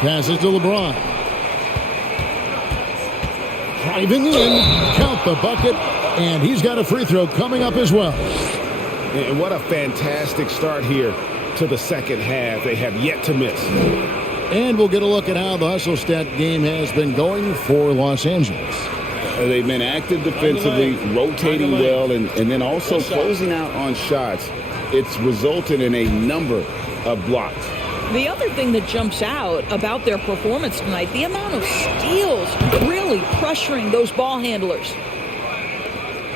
Passes to LeBron. Driving in. Count the bucket. And he's got a free throw coming up as well. And what a fantastic start here to the second half. They have yet to miss. And we'll get a look at how the hustle stat game has been going for Los Angeles. They've been active defensively, rotating well, and then also closing out on shots. It's resulted in a number of blocks. The other thing that jumps out about their performance tonight, the amount of steals really pressuring those ball handlers.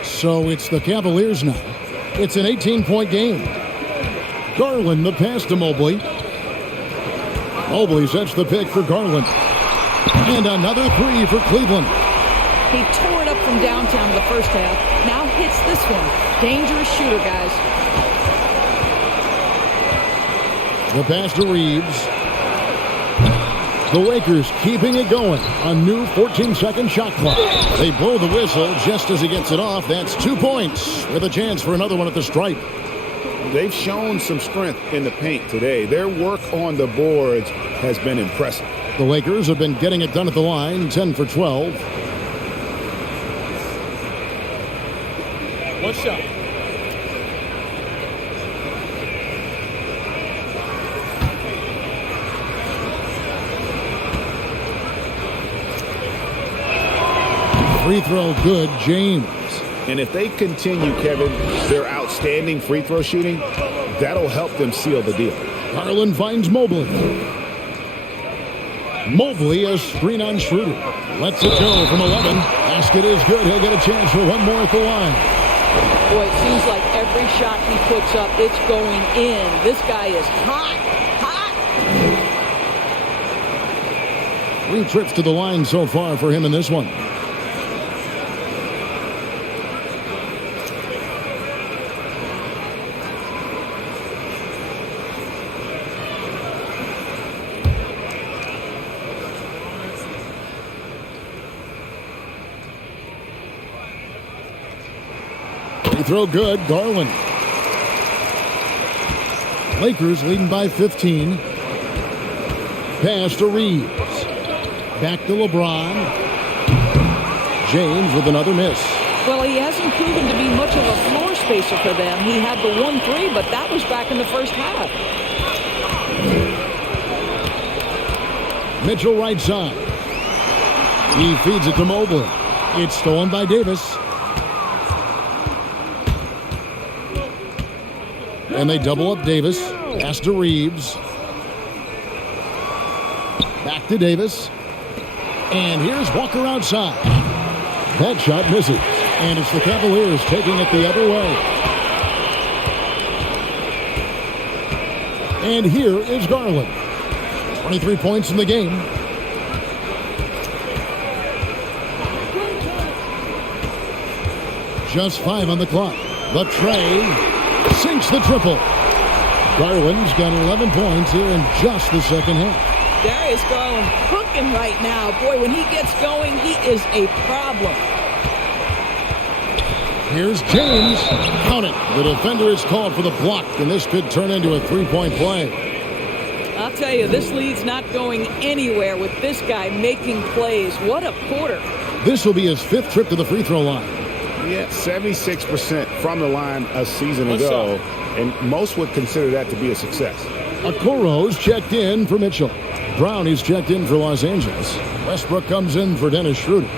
So it's the Cavaliers now. It's an 18-point game. Garland, the pass to Mobley. Mobley sets the pick for Garland. And another three for Cleveland. He tore it up from downtown in the first half. Now hits this one. Dangerous shooter, guys. The pass to Reeves. The Lakers keeping it going. A new 14-second shot clock. They blow the whistle just as he gets it off. That's 2 points with a chance for another one at the stripe. They've shown some strength in the paint today. Their work on the boards has been impressive. The Lakers have been getting it done at the line, 10 for 12. One shot. Free throw good, James. And if they continue, Kevin, their outstanding free throw shooting, that'll help them seal the deal. Garland finds Mobley. Mobley, a screen on Schroeder. Lets it go from 11. Basket is good. He'll get a chance for one more at the line. Boy, it seems like every shot he puts up, it's going in. This guy is hot, hot. 3 trips to the line so far for him in this one. Throw good, Garland. Lakers leading by 15. Pass to Reeves. Back to LeBron. James with another miss. Well, he hasn't proven to be much of a floor spacer for them. He had the 1-3, but that was back in the first half. Mitchell right side. He feeds it to Mobley. It's stolen by Davis. And they double up Davis. Pass to Reeves. Back to Davis. And here's Walker outside. That shot misses. And it's the Cavaliers taking it the other way. And here is Garland. 23 points in the game. Just 5 on the clock. The tray. Sinks the triple. Garland's got 11 points here in just the second half. Darius Garland cooking right now. Boy, when he gets going, he is a problem. Here's James. Count it. The defender is called for the block, and this could turn into a 3-point play. I'll tell you, this lead's not going anywhere with this guy making plays. What a quarter. This will be his 5th trip to the free throw line. Yeah, 76% from the line a season ago, and most would consider that to be a success. Okoro's checked in for Mitchell. Brown is checked in for Los Angeles. Westbrook comes in for Dennis Schroeder.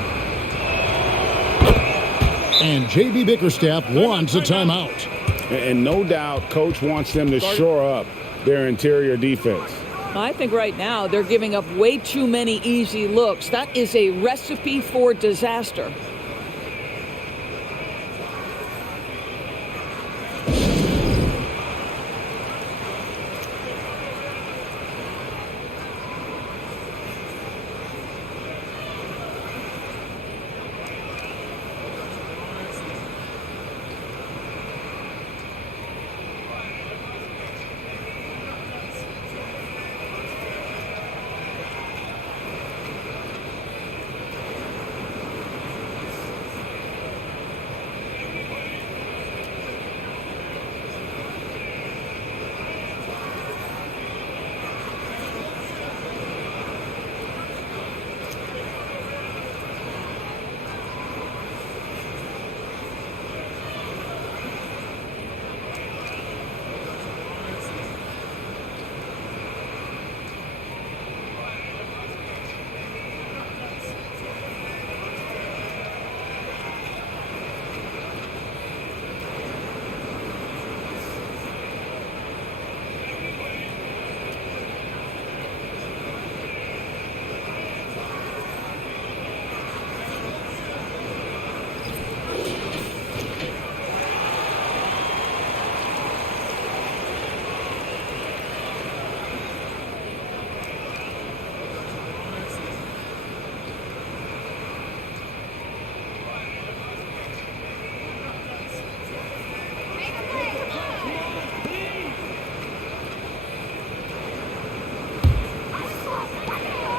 And J.B. Bickerstaff wants a timeout. And no doubt, Coach wants them to shore up their interior defense. I think right now they're giving up way too many easy looks. That is a recipe for disaster.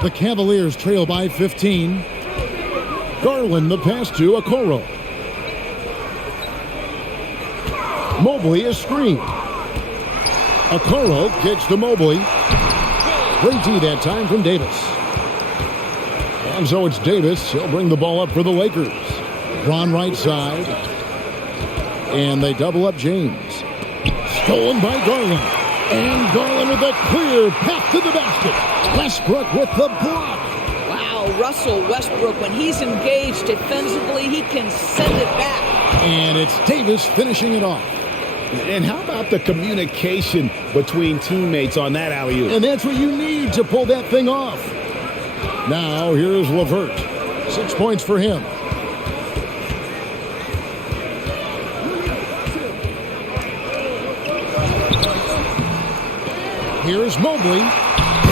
The Cavaliers trail by 15. Garland the pass to Okoro. Mobley is screened. Okoro kicks to Mobley. Great D that time from Davis. And so it's Davis. He'll bring the ball up for the Lakers. Braun right side. And they double up James. Stolen by Garland. And Garland with a clear path to the basket. Westbrook with the block. Wow, Russell Westbrook, when he's engaged defensively, he can send it back. And it's Davis finishing it off. And how about the communication between teammates on that alley-oop? And that's what you need to pull that thing off. Now, here's LeVert. 6 points for him. Here's Mobley.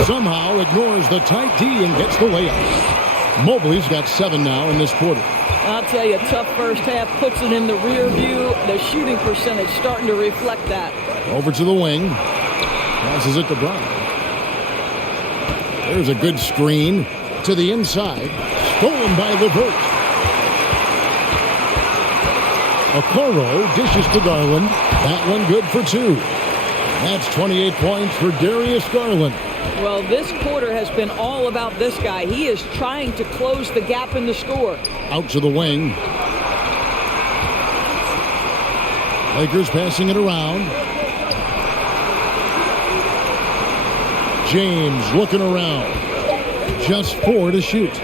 Somehow ignores the tight D and gets the layup. Mobley's got 7 now in this quarter. I'll tell you, tough first half, puts it in the rear view. The shooting percentage starting to reflect that. Over to the wing. Passes it to Brown. There's a good screen to the inside. Stolen by LeVert. Okoro dishes to Garland. That one good for 2. That's 28 points for Darius Garland. Well, this quarter has been all about this guy. He is trying to close the gap in the score. Out to the wing. Lakers passing it around. James looking around. Just 4 to shoot. Those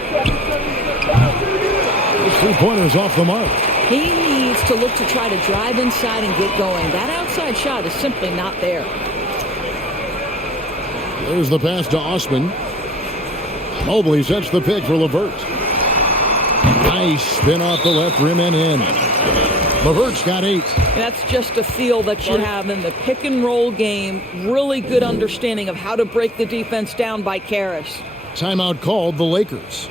3-pointers off the mark. He needs to look to try to drive inside and get going. That outside shot is simply not there. There's the pass to Osman. Mobley sets the pick for LeVert. Nice spin off the left rim and in. LeVert's got 8. That's just a feel that you have in the pick and roll game. Really good understanding of how to break the defense down by Karras. Timeout called the Lakers.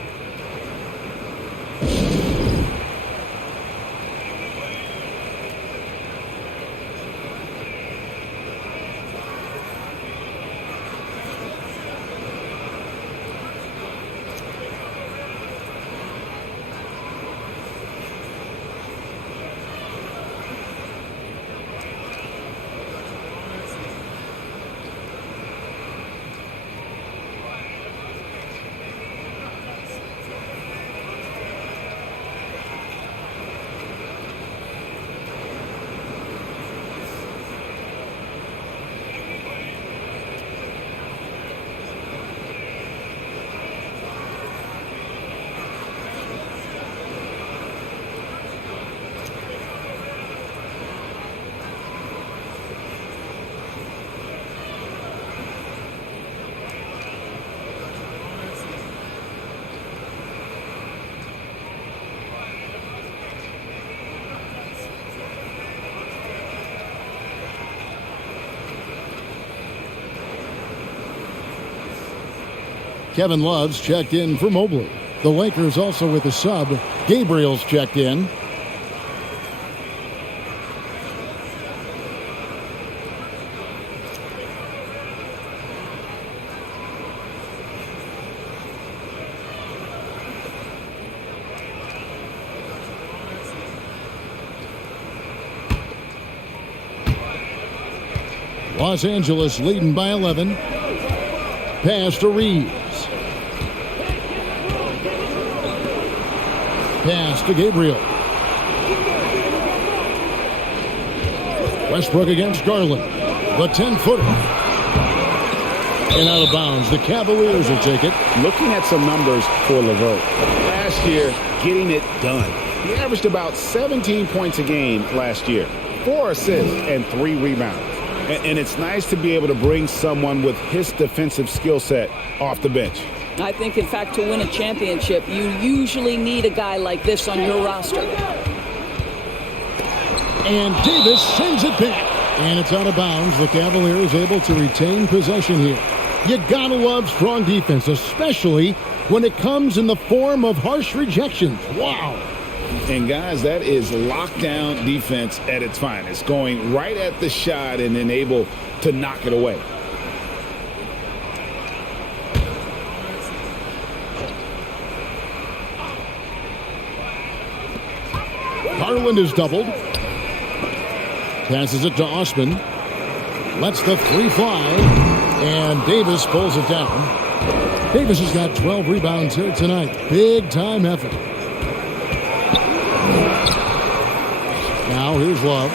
Kevin Love's checked in for Mobley. The Lakers also with a sub. Gabriel's checked in. Los Angeles leading by 11. Pass to Reeves. Pass to Gabriel. Westbrook against Garland. The 10-footer. And out of bounds. The Cavaliers will take it. Looking at some numbers for LeVert. Last year, getting it done. He averaged about 17 points a game last year. 4 assists and 3 rebounds. And it's nice to be able to bring someone with his defensive skill set off the bench. I think, in fact, to win a championship, you usually need a guy like this on your roster. And Davis sends it back. And it's out of bounds. The Cavaliers able to retain possession here. You gotta love strong defense, especially when it comes in the form of harsh rejections. Wow. And guys, that is lockdown defense at its finest. Going right at the shot and then able to knock it away. Garland is doubled. Passes it to Osman. Lets the three fly. And Davis pulls it down. Davis has got 12 rebounds here tonight. Big time effort. Now here's Love.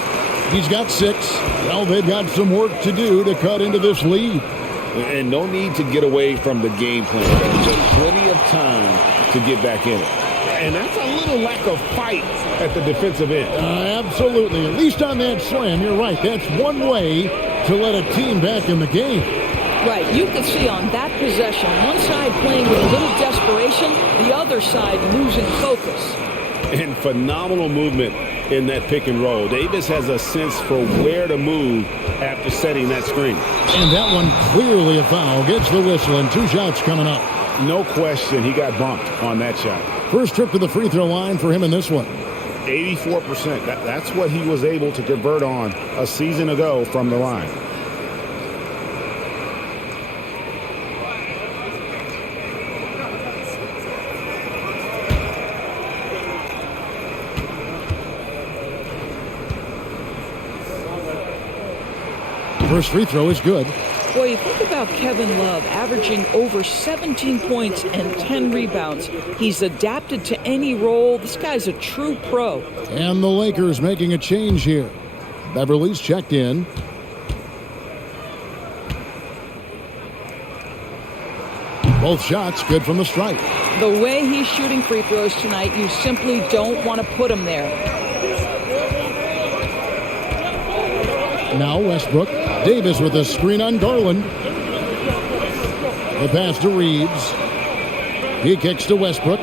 He's got 6. Well, they've got some work to do to cut into this lead. And no need to get away from the game plan. There's plenty of time to get back in it. And that's a little lack of fight at the defensive end. Absolutely. At least on that slam, you're right. That's one way to let a team back in the game. Right. You can see on that possession, one side playing with a little desperation, the other side losing focus. And phenomenal movement in that pick and roll. Davis has a sense for where to move after setting that screen. And that one clearly a foul. Gets the whistle and 2 shots coming up. No question he got bumped on that shot. First trip to the free throw line for him in this one. 84%. That's what he was able to convert on a season ago from the line. First free throw is good. Boy, you think about Kevin Love averaging over 17 points and 10 rebounds. He's adapted to any role. This guy's a true pro. And the Lakers making a change here. Beverly's checked in. Both shots good from the stripe. The way he's shooting free throws tonight, you simply don't want to put him there. Now Westbrook. Davis with a screen on Garland. The pass to Reeves. He kicks to Westbrook.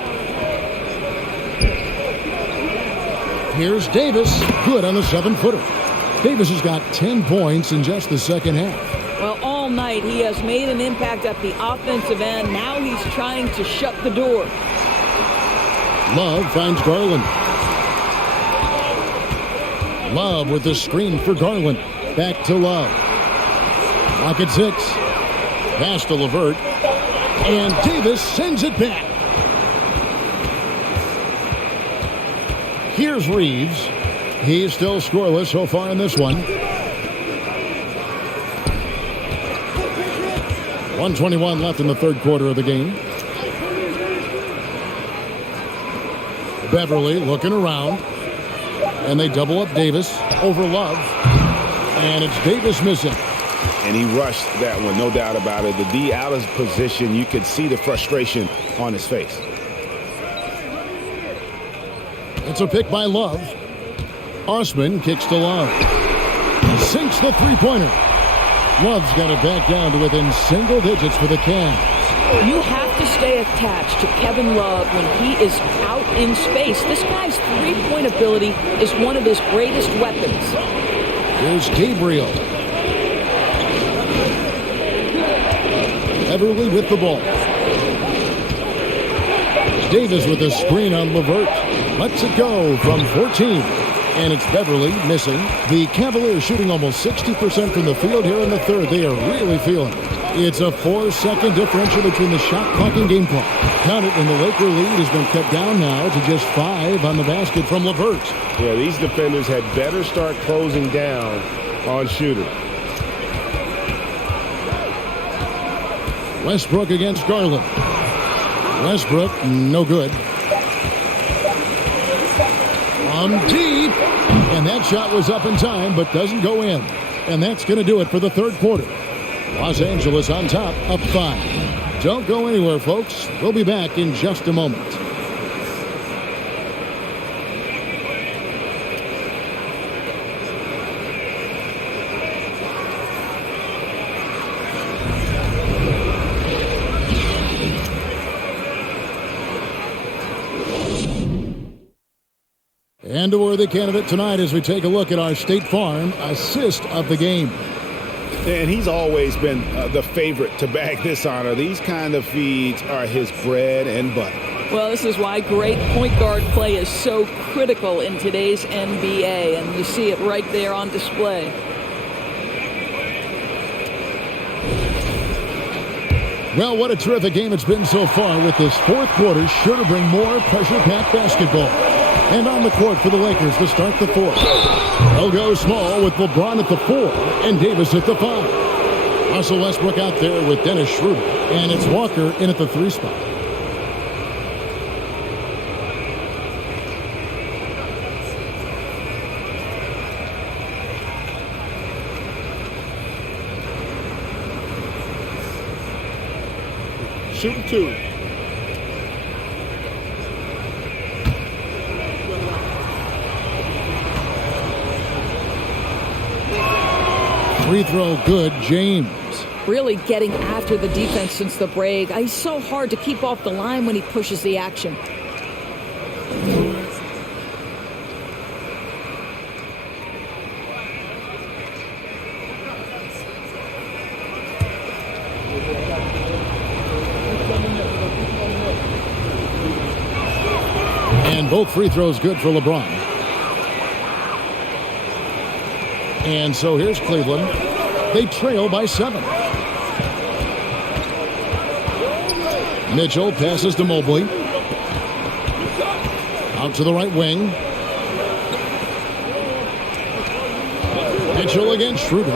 Here's Davis. Good on the 7-footer. Davis has got 10 points in just the second half. Well, all night he has made an impact at the offensive end. Now he's trying to shut the door. Love finds Garland. Love with the screen for Garland. Back to Love. Lock at 6. Pass to LeVert. And Davis sends it back. Here's Reeves. He's still scoreless so far in this one. 1:21 left in the third quarter of the game. Beverly looking around. And they double up Davis over Love. And it's Davis missing. And he rushed that one, no doubt about it. The D out of position, you could see the frustration on his face. It's a pick by Love. Osman kicks to Love. Sinks the three-pointer. Love's got it back down to within single digits for the Cavs. You have to stay attached to Kevin Love when he is out in space. This guy's three-point ability is one of his greatest weapons. Here's Gabriel. Beverly with the ball. Davis with a screen on LeVert. Lets it go from 14. And it's Beverly missing. The Cavaliers shooting almost 60% from the field here in the third. They are really feeling it. It's a 4-second differential between the shot clock and game clock. Count it, and the Laker lead has been cut down now to just 5 on the basket from LeVert. Yeah, these defenders had better start closing down on shooters. Westbrook against Garland. Westbrook, no good. From deep. And that shot was up in time, but doesn't go in. And that's going to do it for the third quarter. Los Angeles on top, up 5. Don't go anywhere, folks. We'll be back in just a moment. And a worthy candidate tonight as we take a look at our State Farm assist of the game. And he's always been the favorite to bag this honor. These kind of feeds are his bread and butter. Well, this is why great point guard play is so critical in today's NBA, and you see it right there on display. Well, what a terrific game it's been so far, with this fourth quarter sure to bring more pressure-packed basketball. And on the court for the Lakers to start the fourth. They'll go small with LeBron at the 4 and Davis at the 5. Russell Westbrook out there with Dennis Schroeder. And it's Walker in at the 3 spot. Shooting 2. Free throw good, James. Really getting after the defense since the break. He's so hard to keep off the line when he pushes the action. And both free throws good for LeBron. And so here's Cleveland. They trail by 7. Mitchell passes to Mobley. Out to the right wing. Mitchell against Schroeder.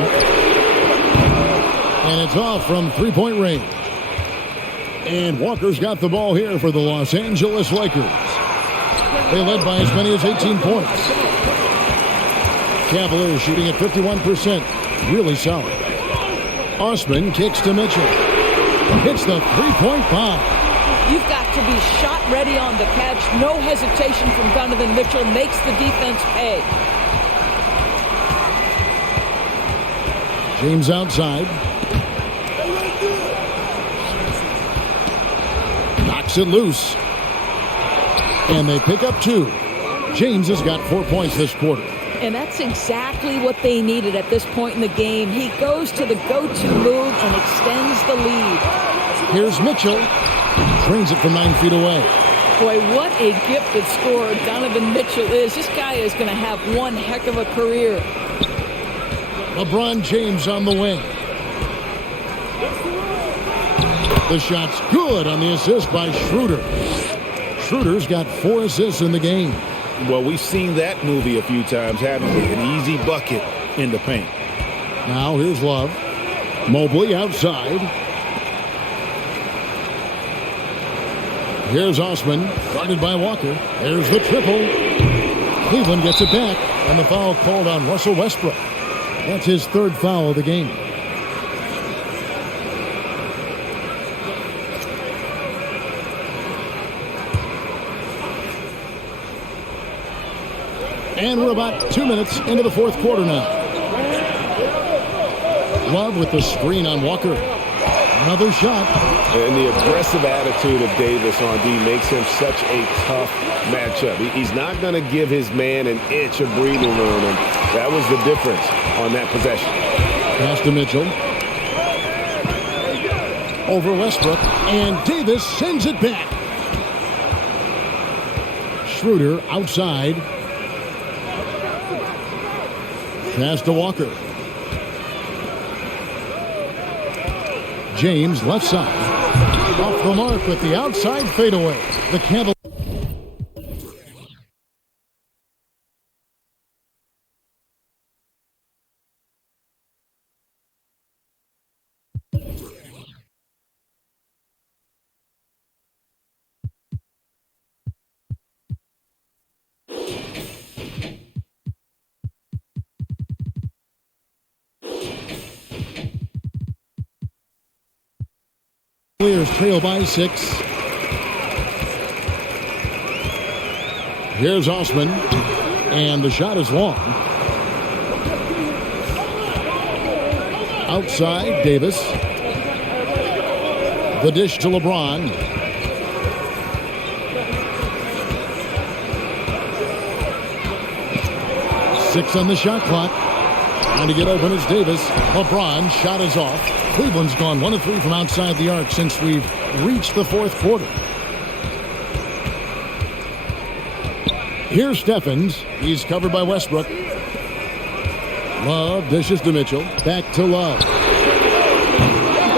And it's off from three-point range. And Walker's got the ball here for the Los Angeles Lakers. They led by as many as 18 points. Cavaliers shooting at 51%. Really solid. Osman kicks to Mitchell. Hits the three-point bomb. You've got to be shot ready on the catch. No hesitation from Donovan Mitchell. Makes the defense pay. James outside. Knocks it loose. And they pick up 2. James has got 4 points this quarter. And that's exactly what they needed at this point in the game. He goes to the go-to move and extends the lead. Here's Mitchell. Drains it from 9 feet away. Boy, what a gifted scorer Donovan Mitchell is. This guy is going to have one heck of a career. LeBron James on the wing. The shot's good on the assist by Schroeder. Schroeder's got 4 assists in the game. Well, we've seen that movie a few times, haven't we? An easy bucket in the paint. Now here's Love. Mobley outside. Here's Osman, guarded by Walker. There's the triple. Cleveland gets it back, and the foul called on Russell Westbrook. That's his 3rd foul of the game. And we're about 2 minutes into the 4th quarter now. Love with the screen on Walker. Another shot. And the aggressive attitude of Davis on D makes him such a tough matchup. He's not going to give his man an inch of breathing room, and that was the difference on that possession. Pass to Mitchell. Over Westbrook, and Davis sends it back. Schroeder outside. Pass to Walker. James left side. Off the mark with the outside fadeaway. The Cavaliers. Cavaliers trail by 6. Here's Osman, and the shot is long. Outside, Davis. The dish to LeBron. Six on the shot clock. Trying to get open is Davis. LeBron, shot is off. Cleveland's gone 1 of 3 from outside the arc since we've reached the 4th quarter. Here's Stephens. He's covered by Westbrook. Love dishes to Mitchell. Back to Love.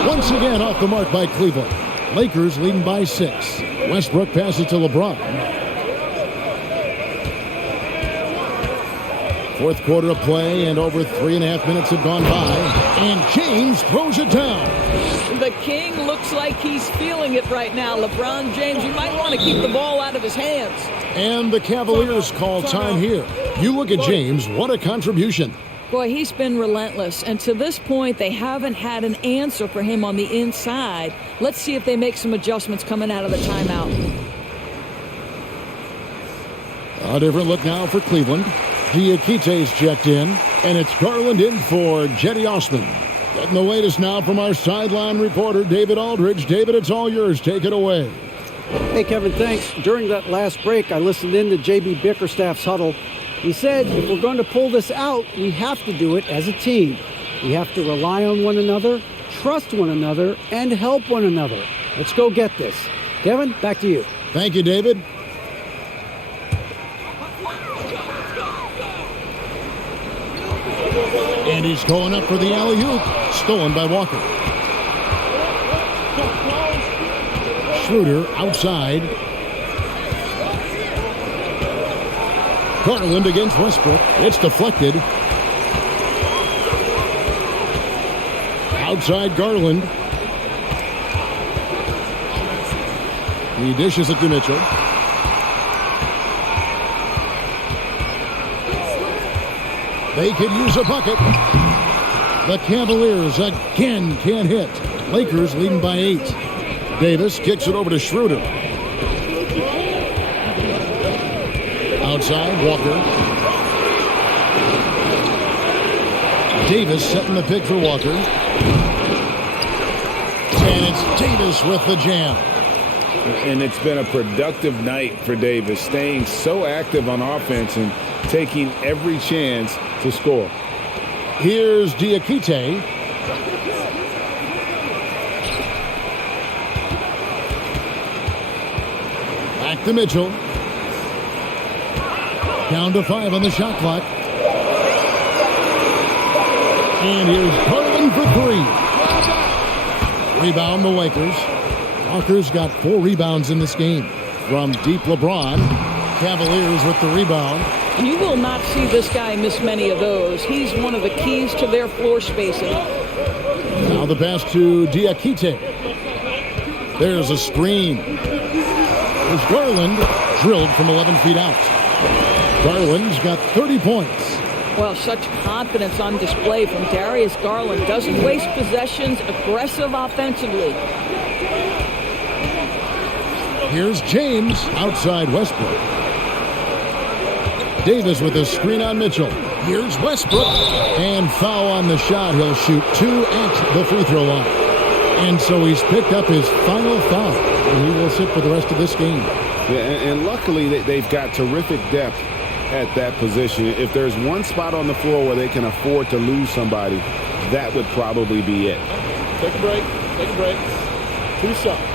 Once again off the mark by Cleveland. Lakers leading by 6. Westbrook passes to LeBron. Fourth quarter of play, and over 3.5 minutes have gone by. And James throws it down. The King looks like he's feeling it right now. LeBron James, you might want to keep the ball out of his hands. And the Cavaliers call time here. You look at James, what a contribution. Boy, he's been relentless. And to this point, they haven't had an answer for him on the inside. Let's see if they make some adjustments coming out of the timeout. A different look now for Cleveland. Diakite's checked in, and it's Garland in for Jetty Osman. Getting the latest now from our sideline reporter, David Aldridge. David, it's all yours. Take it away. Hey, Kevin, thanks. During that last break, I listened in to J.B. Bickerstaff's huddle. He said, if we're going to pull this out, we have to do it as a team. We have to rely on one another, trust one another, and help one another. Let's go get this. Kevin, back to you. Thank you, David. And he's going up for the alley-oop. Stolen by Walker. Schroeder outside. Garland against Westbrook. It's deflected. Outside Garland. He dishes it to Mitchell. They could use a bucket. The Cavaliers again can't hit. Lakers leading by 8. Davis kicks it over to Schroeder. Outside, Walker. Davis setting the pick for Walker. And it's Davis with the jam. And it's been a productive night for Davis, staying so active on offense and taking every chance to score. Here's Diakite. Back to Mitchell. Down to 5 on the shot clock. And here's Garland for 3. Rebound the Lakers. Walker's got 4 rebounds in this game. From deep LeBron. Cavaliers with the rebound. You will not see this guy miss many of those. He's one of the keys to their floor spacing. Now the pass to Diakite. There's a screen. There's Garland, drilled from 11 feet out. Garland's got 30 points. Well, such confidence on display from Darius Garland. Doesn't waste possessions, aggressive offensively. Here's James outside Westbrook. Davis with a screen on Mitchell. Here's Westbrook. And foul on the shot. He'll shoot 2 at the free throw line. And so he's picked up his final foul. And he will sit for the rest of this game. Yeah, and luckily they've got terrific depth at that position. If there's one spot on the floor where they can afford to lose somebody, that would probably be it. Take a break. Take a break. 2 shots.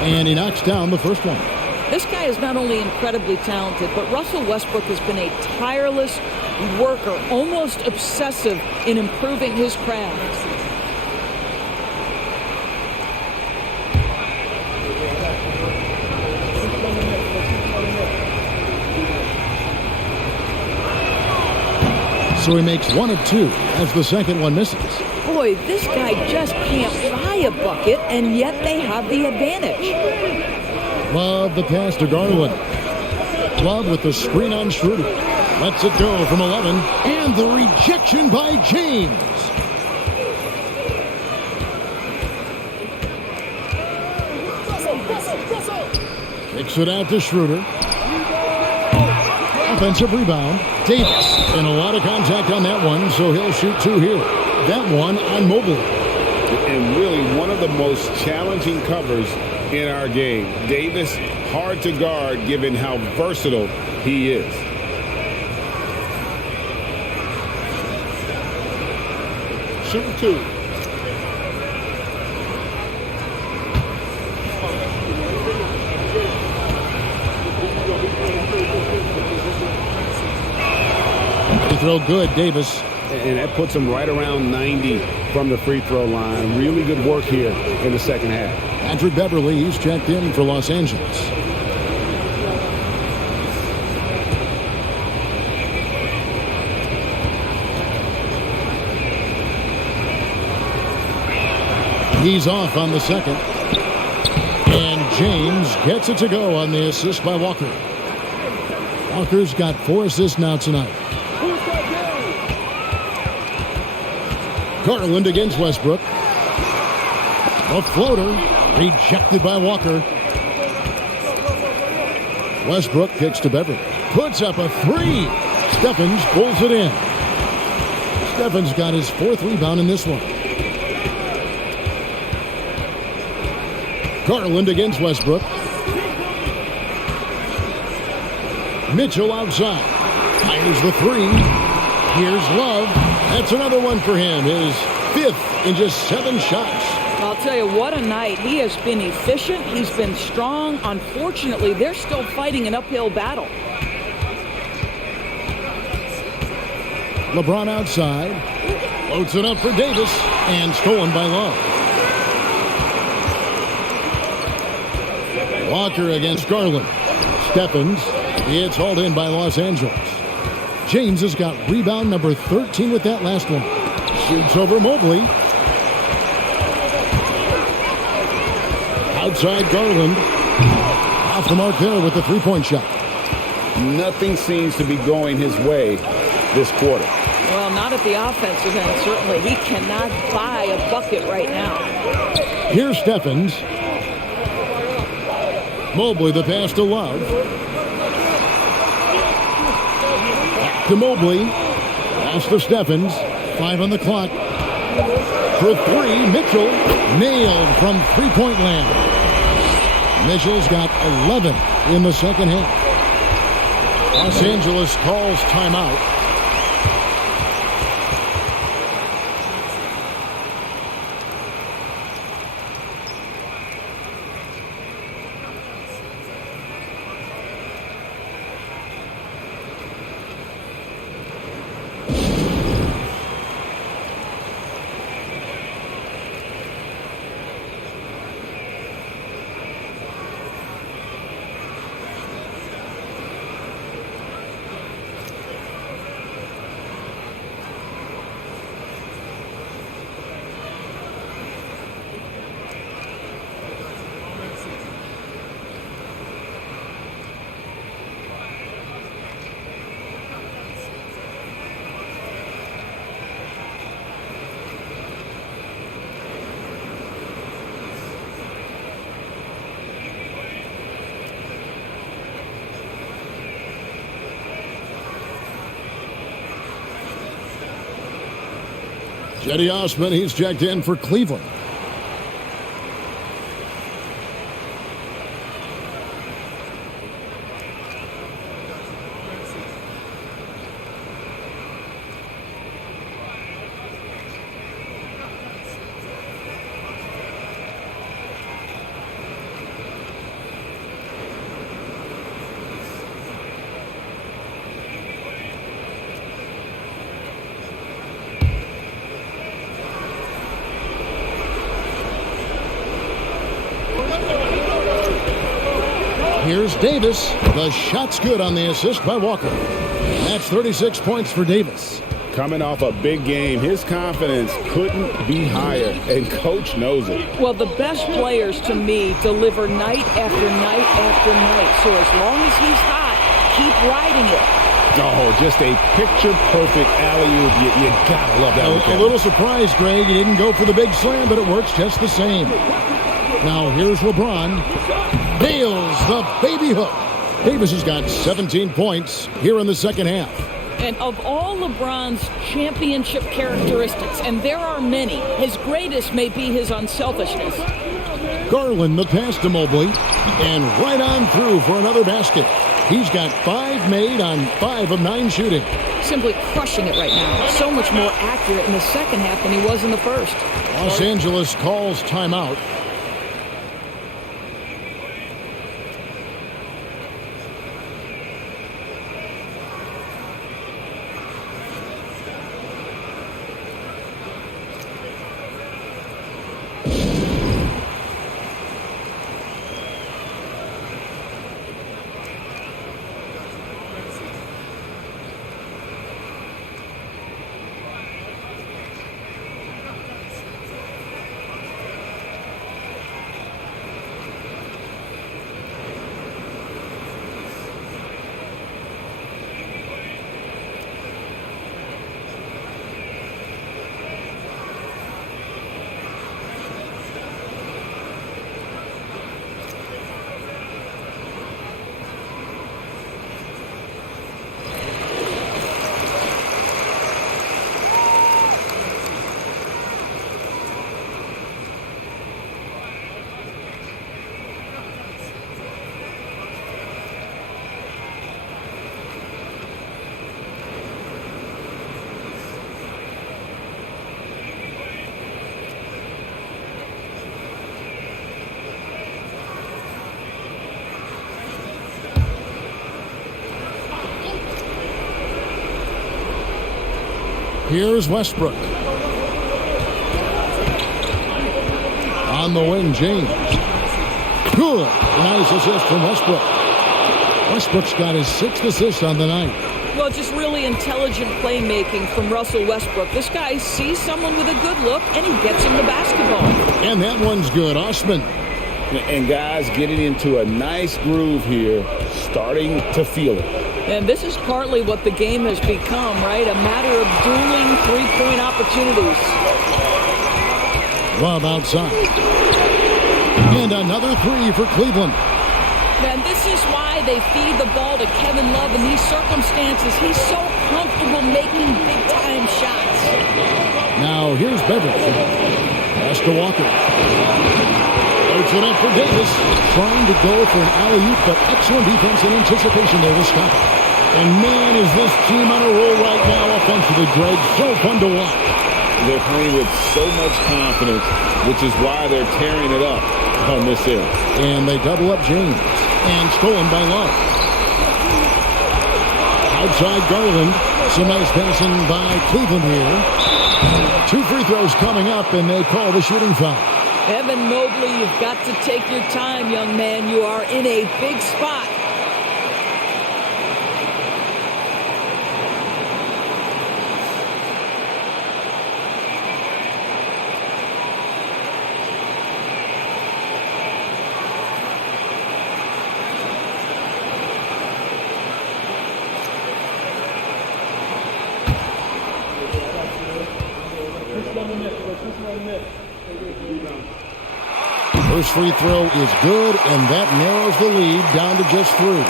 And he knocks down the first one. This guy is not only incredibly talented, but Russell Westbrook has been a tireless worker, almost obsessive in improving his craft. So he makes 1 of 2 as the second one misses. Boy, this guy just can't buy a bucket, and yet they have the advantage. Love the pass to Garland. Love with the screen on Schroeder. Lets it go from 11. And the rejection by James. Kicks it out to Schroeder. Offensive rebound. Davis. And a lot of contact on that one, so he'll shoot 2 here. That one on Mobley. And really one of the most challenging covers in our game. Davis, hard to guard given how versatile he is. Shooting 2. Free throw good, Davis. And that puts him right around 90 from the free throw line. Really good work here in the second half. Patrick Beverly, he's checked in for Los Angeles. He's off on the second. And James gets it to go on the assist by Walker. Walker's got 4 assists now tonight. Garland against Westbrook. A floater rejected by Walker. Westbrook kicks to Beverly. Puts up a 3. Stephens pulls it in. Stephens got his 4th rebound in this one. Garland against Westbrook. Mitchell outside. Fires the 3. Here's Love. That's another one for him. His 5th in just 7 shots. I'll tell you, what a night. He has been efficient. He's been strong. Unfortunately, they're still fighting an uphill battle. LeBron outside. Loads it up for Davis. And stolen by Love. Walker against Garland. Stephens. It's hauled in by Los Angeles. James has got rebound number 13 with that last one. Shoots over Mobley. Outside Garland. Off the mark there with the 3-point shot. Nothing seems to be going his way this quarter. Well, not at the offensive end, certainly. He cannot buy a bucket right now. Here's Stephens. Mobley, the pass to Love. Back to Mobley. Pass to Stephens. 5 on the clock. For 3, Mitchell nailed from 3-point land. Mitchell's got 11 in the second half. Los Angeles calls timeout. Cedi Osman, he's checked in for Cleveland. Here's Davis. The shot's good on the assist by Walker. That's 36 points for Davis. Coming off a big game, his confidence couldn't be higher, and Coach knows it. Well, the best players, to me, deliver night after night after night. So as long as he's hot, keep riding it. Oh, just a picture-perfect alley-oop. You gotta love that. A little surprised, Greg. He didn't go for the big slam, but it works just the same. Now here's LeBron. Nails the baby hook. Davis has got 17 points here in the second half. And of all LeBron's championship characteristics, and there are many, his greatest may be his unselfishness. Garland, the pass to Mobley, and right on through for another basket. He's got 5 made on 5 of 9 shooting. Simply crushing it right now. So much more accurate in the second half than he was in the first. Los Angeles calls timeout. Here's Westbrook. On the wing, James. Good. Nice assist from Westbrook. Westbrook's got his 6th assist on the night. Well, just really intelligent playmaking from Russell Westbrook. This guy sees someone with a good look, and he gets him the basketball. And that one's good. Osman. And guys getting into a nice groove here, starting to feel it. And this is partly what the game has become, right? A matter of dueling three-point opportunities. Love outside. And another 3 for Cleveland. And this is why they feed the ball to Kevin Love in these circumstances. He's so comfortable making big-time shots. Now here's Beverly. Pass to Walker. Loads it up for Davis. Trying to go for an alley-oop, but excellent defense and anticipation there to stop it. And man, is this team on a roll right now offensively, Greg. So fun to watch. They're playing with so much confidence, which is why they're tearing it up on this end. And they double up James. And stolen by Love. Outside Garland. Some nice passing by Cleveland here. 2 free throws coming up, and they call the shooting foul. Evan Mobley, you've got to take your time, young man. You are in a big spot. First free throw is good, and that narrows the lead down to just 3.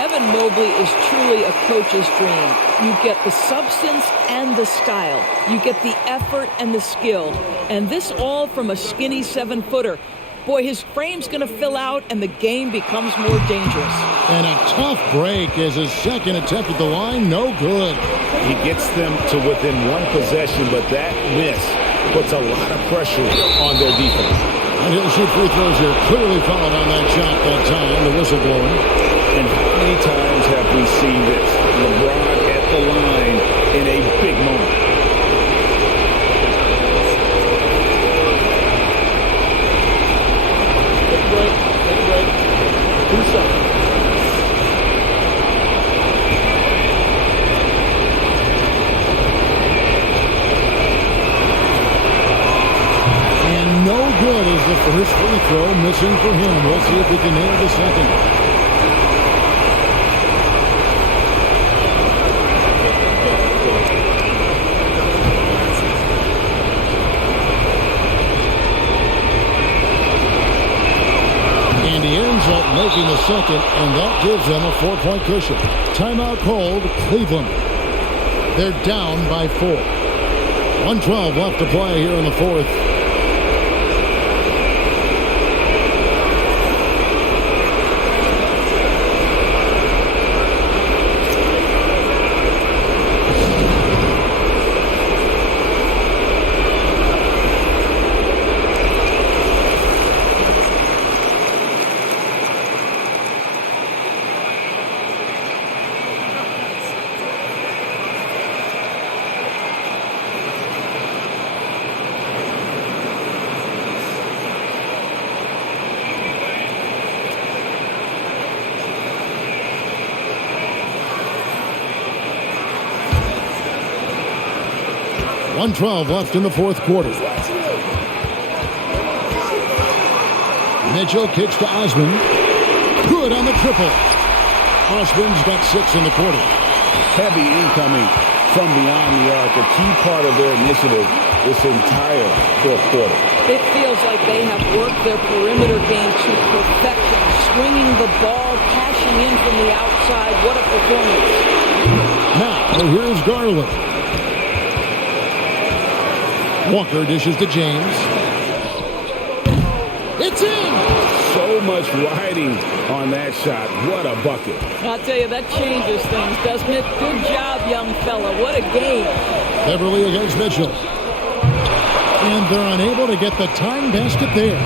Evan Mobley is truly a coach's dream. You get the substance and the style. You get the effort and the skill. And this all from a skinny 7-footer. Boy, his frame's going to fill out, and the game becomes more dangerous. And a tough break as his second attempt at the line, no good. He gets them to within 1 possession, but that miss puts a lot of pressure on their defense. And he'll shoot free throws here. Clearly fouled on that shot that time. The whistle blowing. And how many times have we seen this? LeBron at the line in a big moment. Take a break. Take a break. 2 seconds. No good is the first free throw missing for him. We'll see if he can nail the second. And he ends up making the second, and that gives them a 4-point cushion. Timeout called, Cleveland. They're down by 4. 1:12 left to play here in the 4th. .112 left in the 4th quarter. Mitchell kicks to Osman. Good on the triple. Osman's got 6 in the quarter. Heavy incoming from beyond the arc, a key part of their initiative this entire 4th quarter. It feels like they have worked their perimeter game to perfection. Swinging the ball, cashing in from the outside. What a performance. Now, here's Garland. Walker dishes to James. It's in! So much riding on that shot. What a bucket. I'll tell you, that changes things, doesn't it? Good job, young fella. What a game. Beverly against Mitchell. And they're unable to get the tying basket there.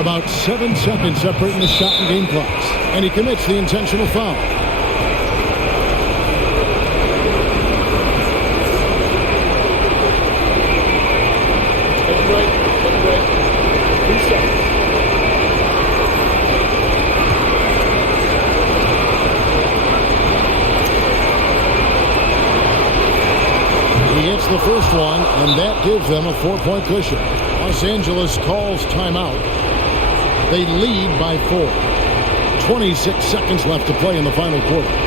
About 7 seconds separating the shot and game clocks. And he commits the intentional foul. first one, and that gives them a 4-point cushion. Los Angeles calls timeout. They lead by 4. 26 seconds left to play in the final quarter.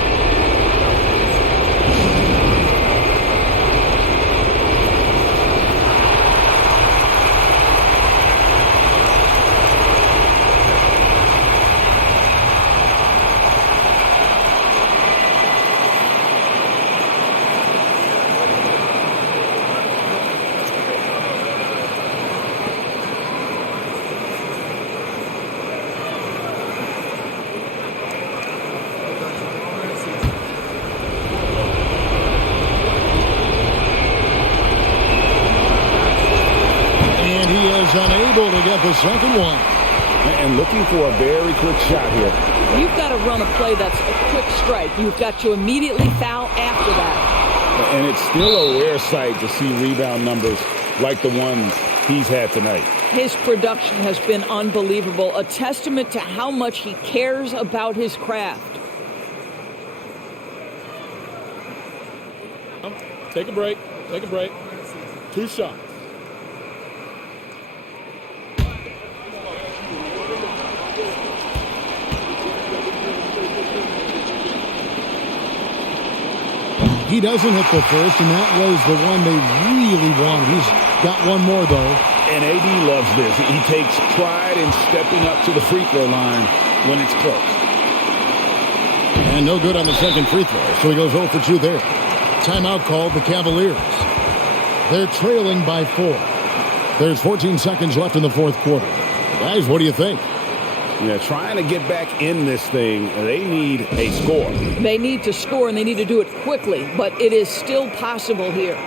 Unable to get the second one. And looking for a very quick shot here. You've got to run a play that's a quick strike. You've got to immediately foul after that. And it's still a rare sight to see rebound numbers like the ones he's had tonight. His production has been unbelievable, a testament to how much he cares about his craft. Take a break. Take a break. 2 shots. He doesn't hit the first, and that was the one they really wanted. He's got one more, though. And AD loves this. He takes pride in stepping up to the free throw line when it's close. And no good on the second free throw, so he goes 0 for 2 there. Timeout called the Cavaliers. They're trailing by 4. There's 14 seconds left in the fourth quarter. Guys, what do you think? Yeah, trying to get back in this thing, they need a score. They need to score, and they need to do it quickly, but it is still possible here.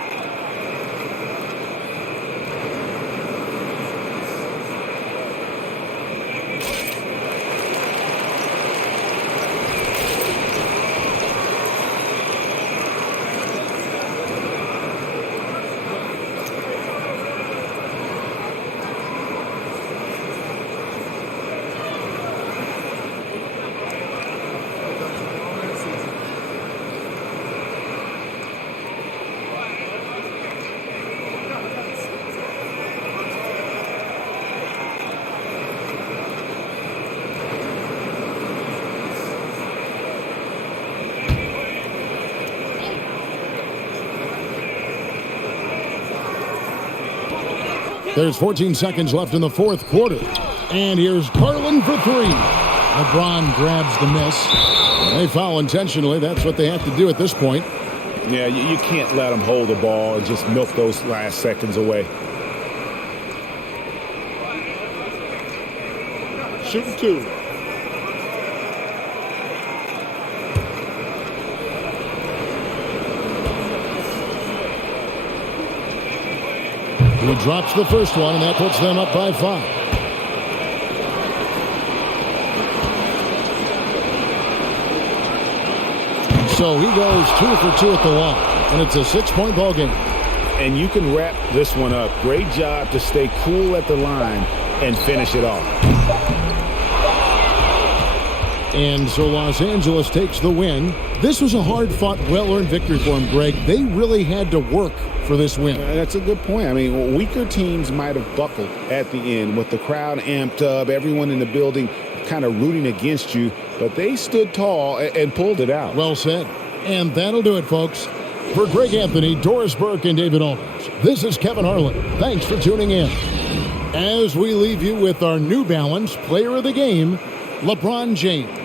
There's 14 seconds left in the fourth quarter. And here's Garland for 3. LeBron grabs the miss. They foul intentionally. That's what they have to do at this point. Yeah, you can't let them hold the ball and just milk those last seconds away. Shooting 2. He drops the first one, and that puts them up by 5. So he goes 2 for 2 at the line, and it's a 6-point ball game. And you can wrap this one up. Great job to stay cool at the line and finish it off. And so Los Angeles takes the win. This was a hard-fought, well-earned victory for them, Greg. They really had to work for this win. That's a good point. I mean, weaker teams might have buckled at the end with the crowd amped up, everyone in the building kind of rooting against you, but they stood tall and pulled it out. Well said. And that'll do it, folks. For Greg Anthony, Doris Burke, and David Aldridge, this is Kevin Harlan. Thanks for tuning in. As we leave you with our New Balance Player of the Game, LeBron James.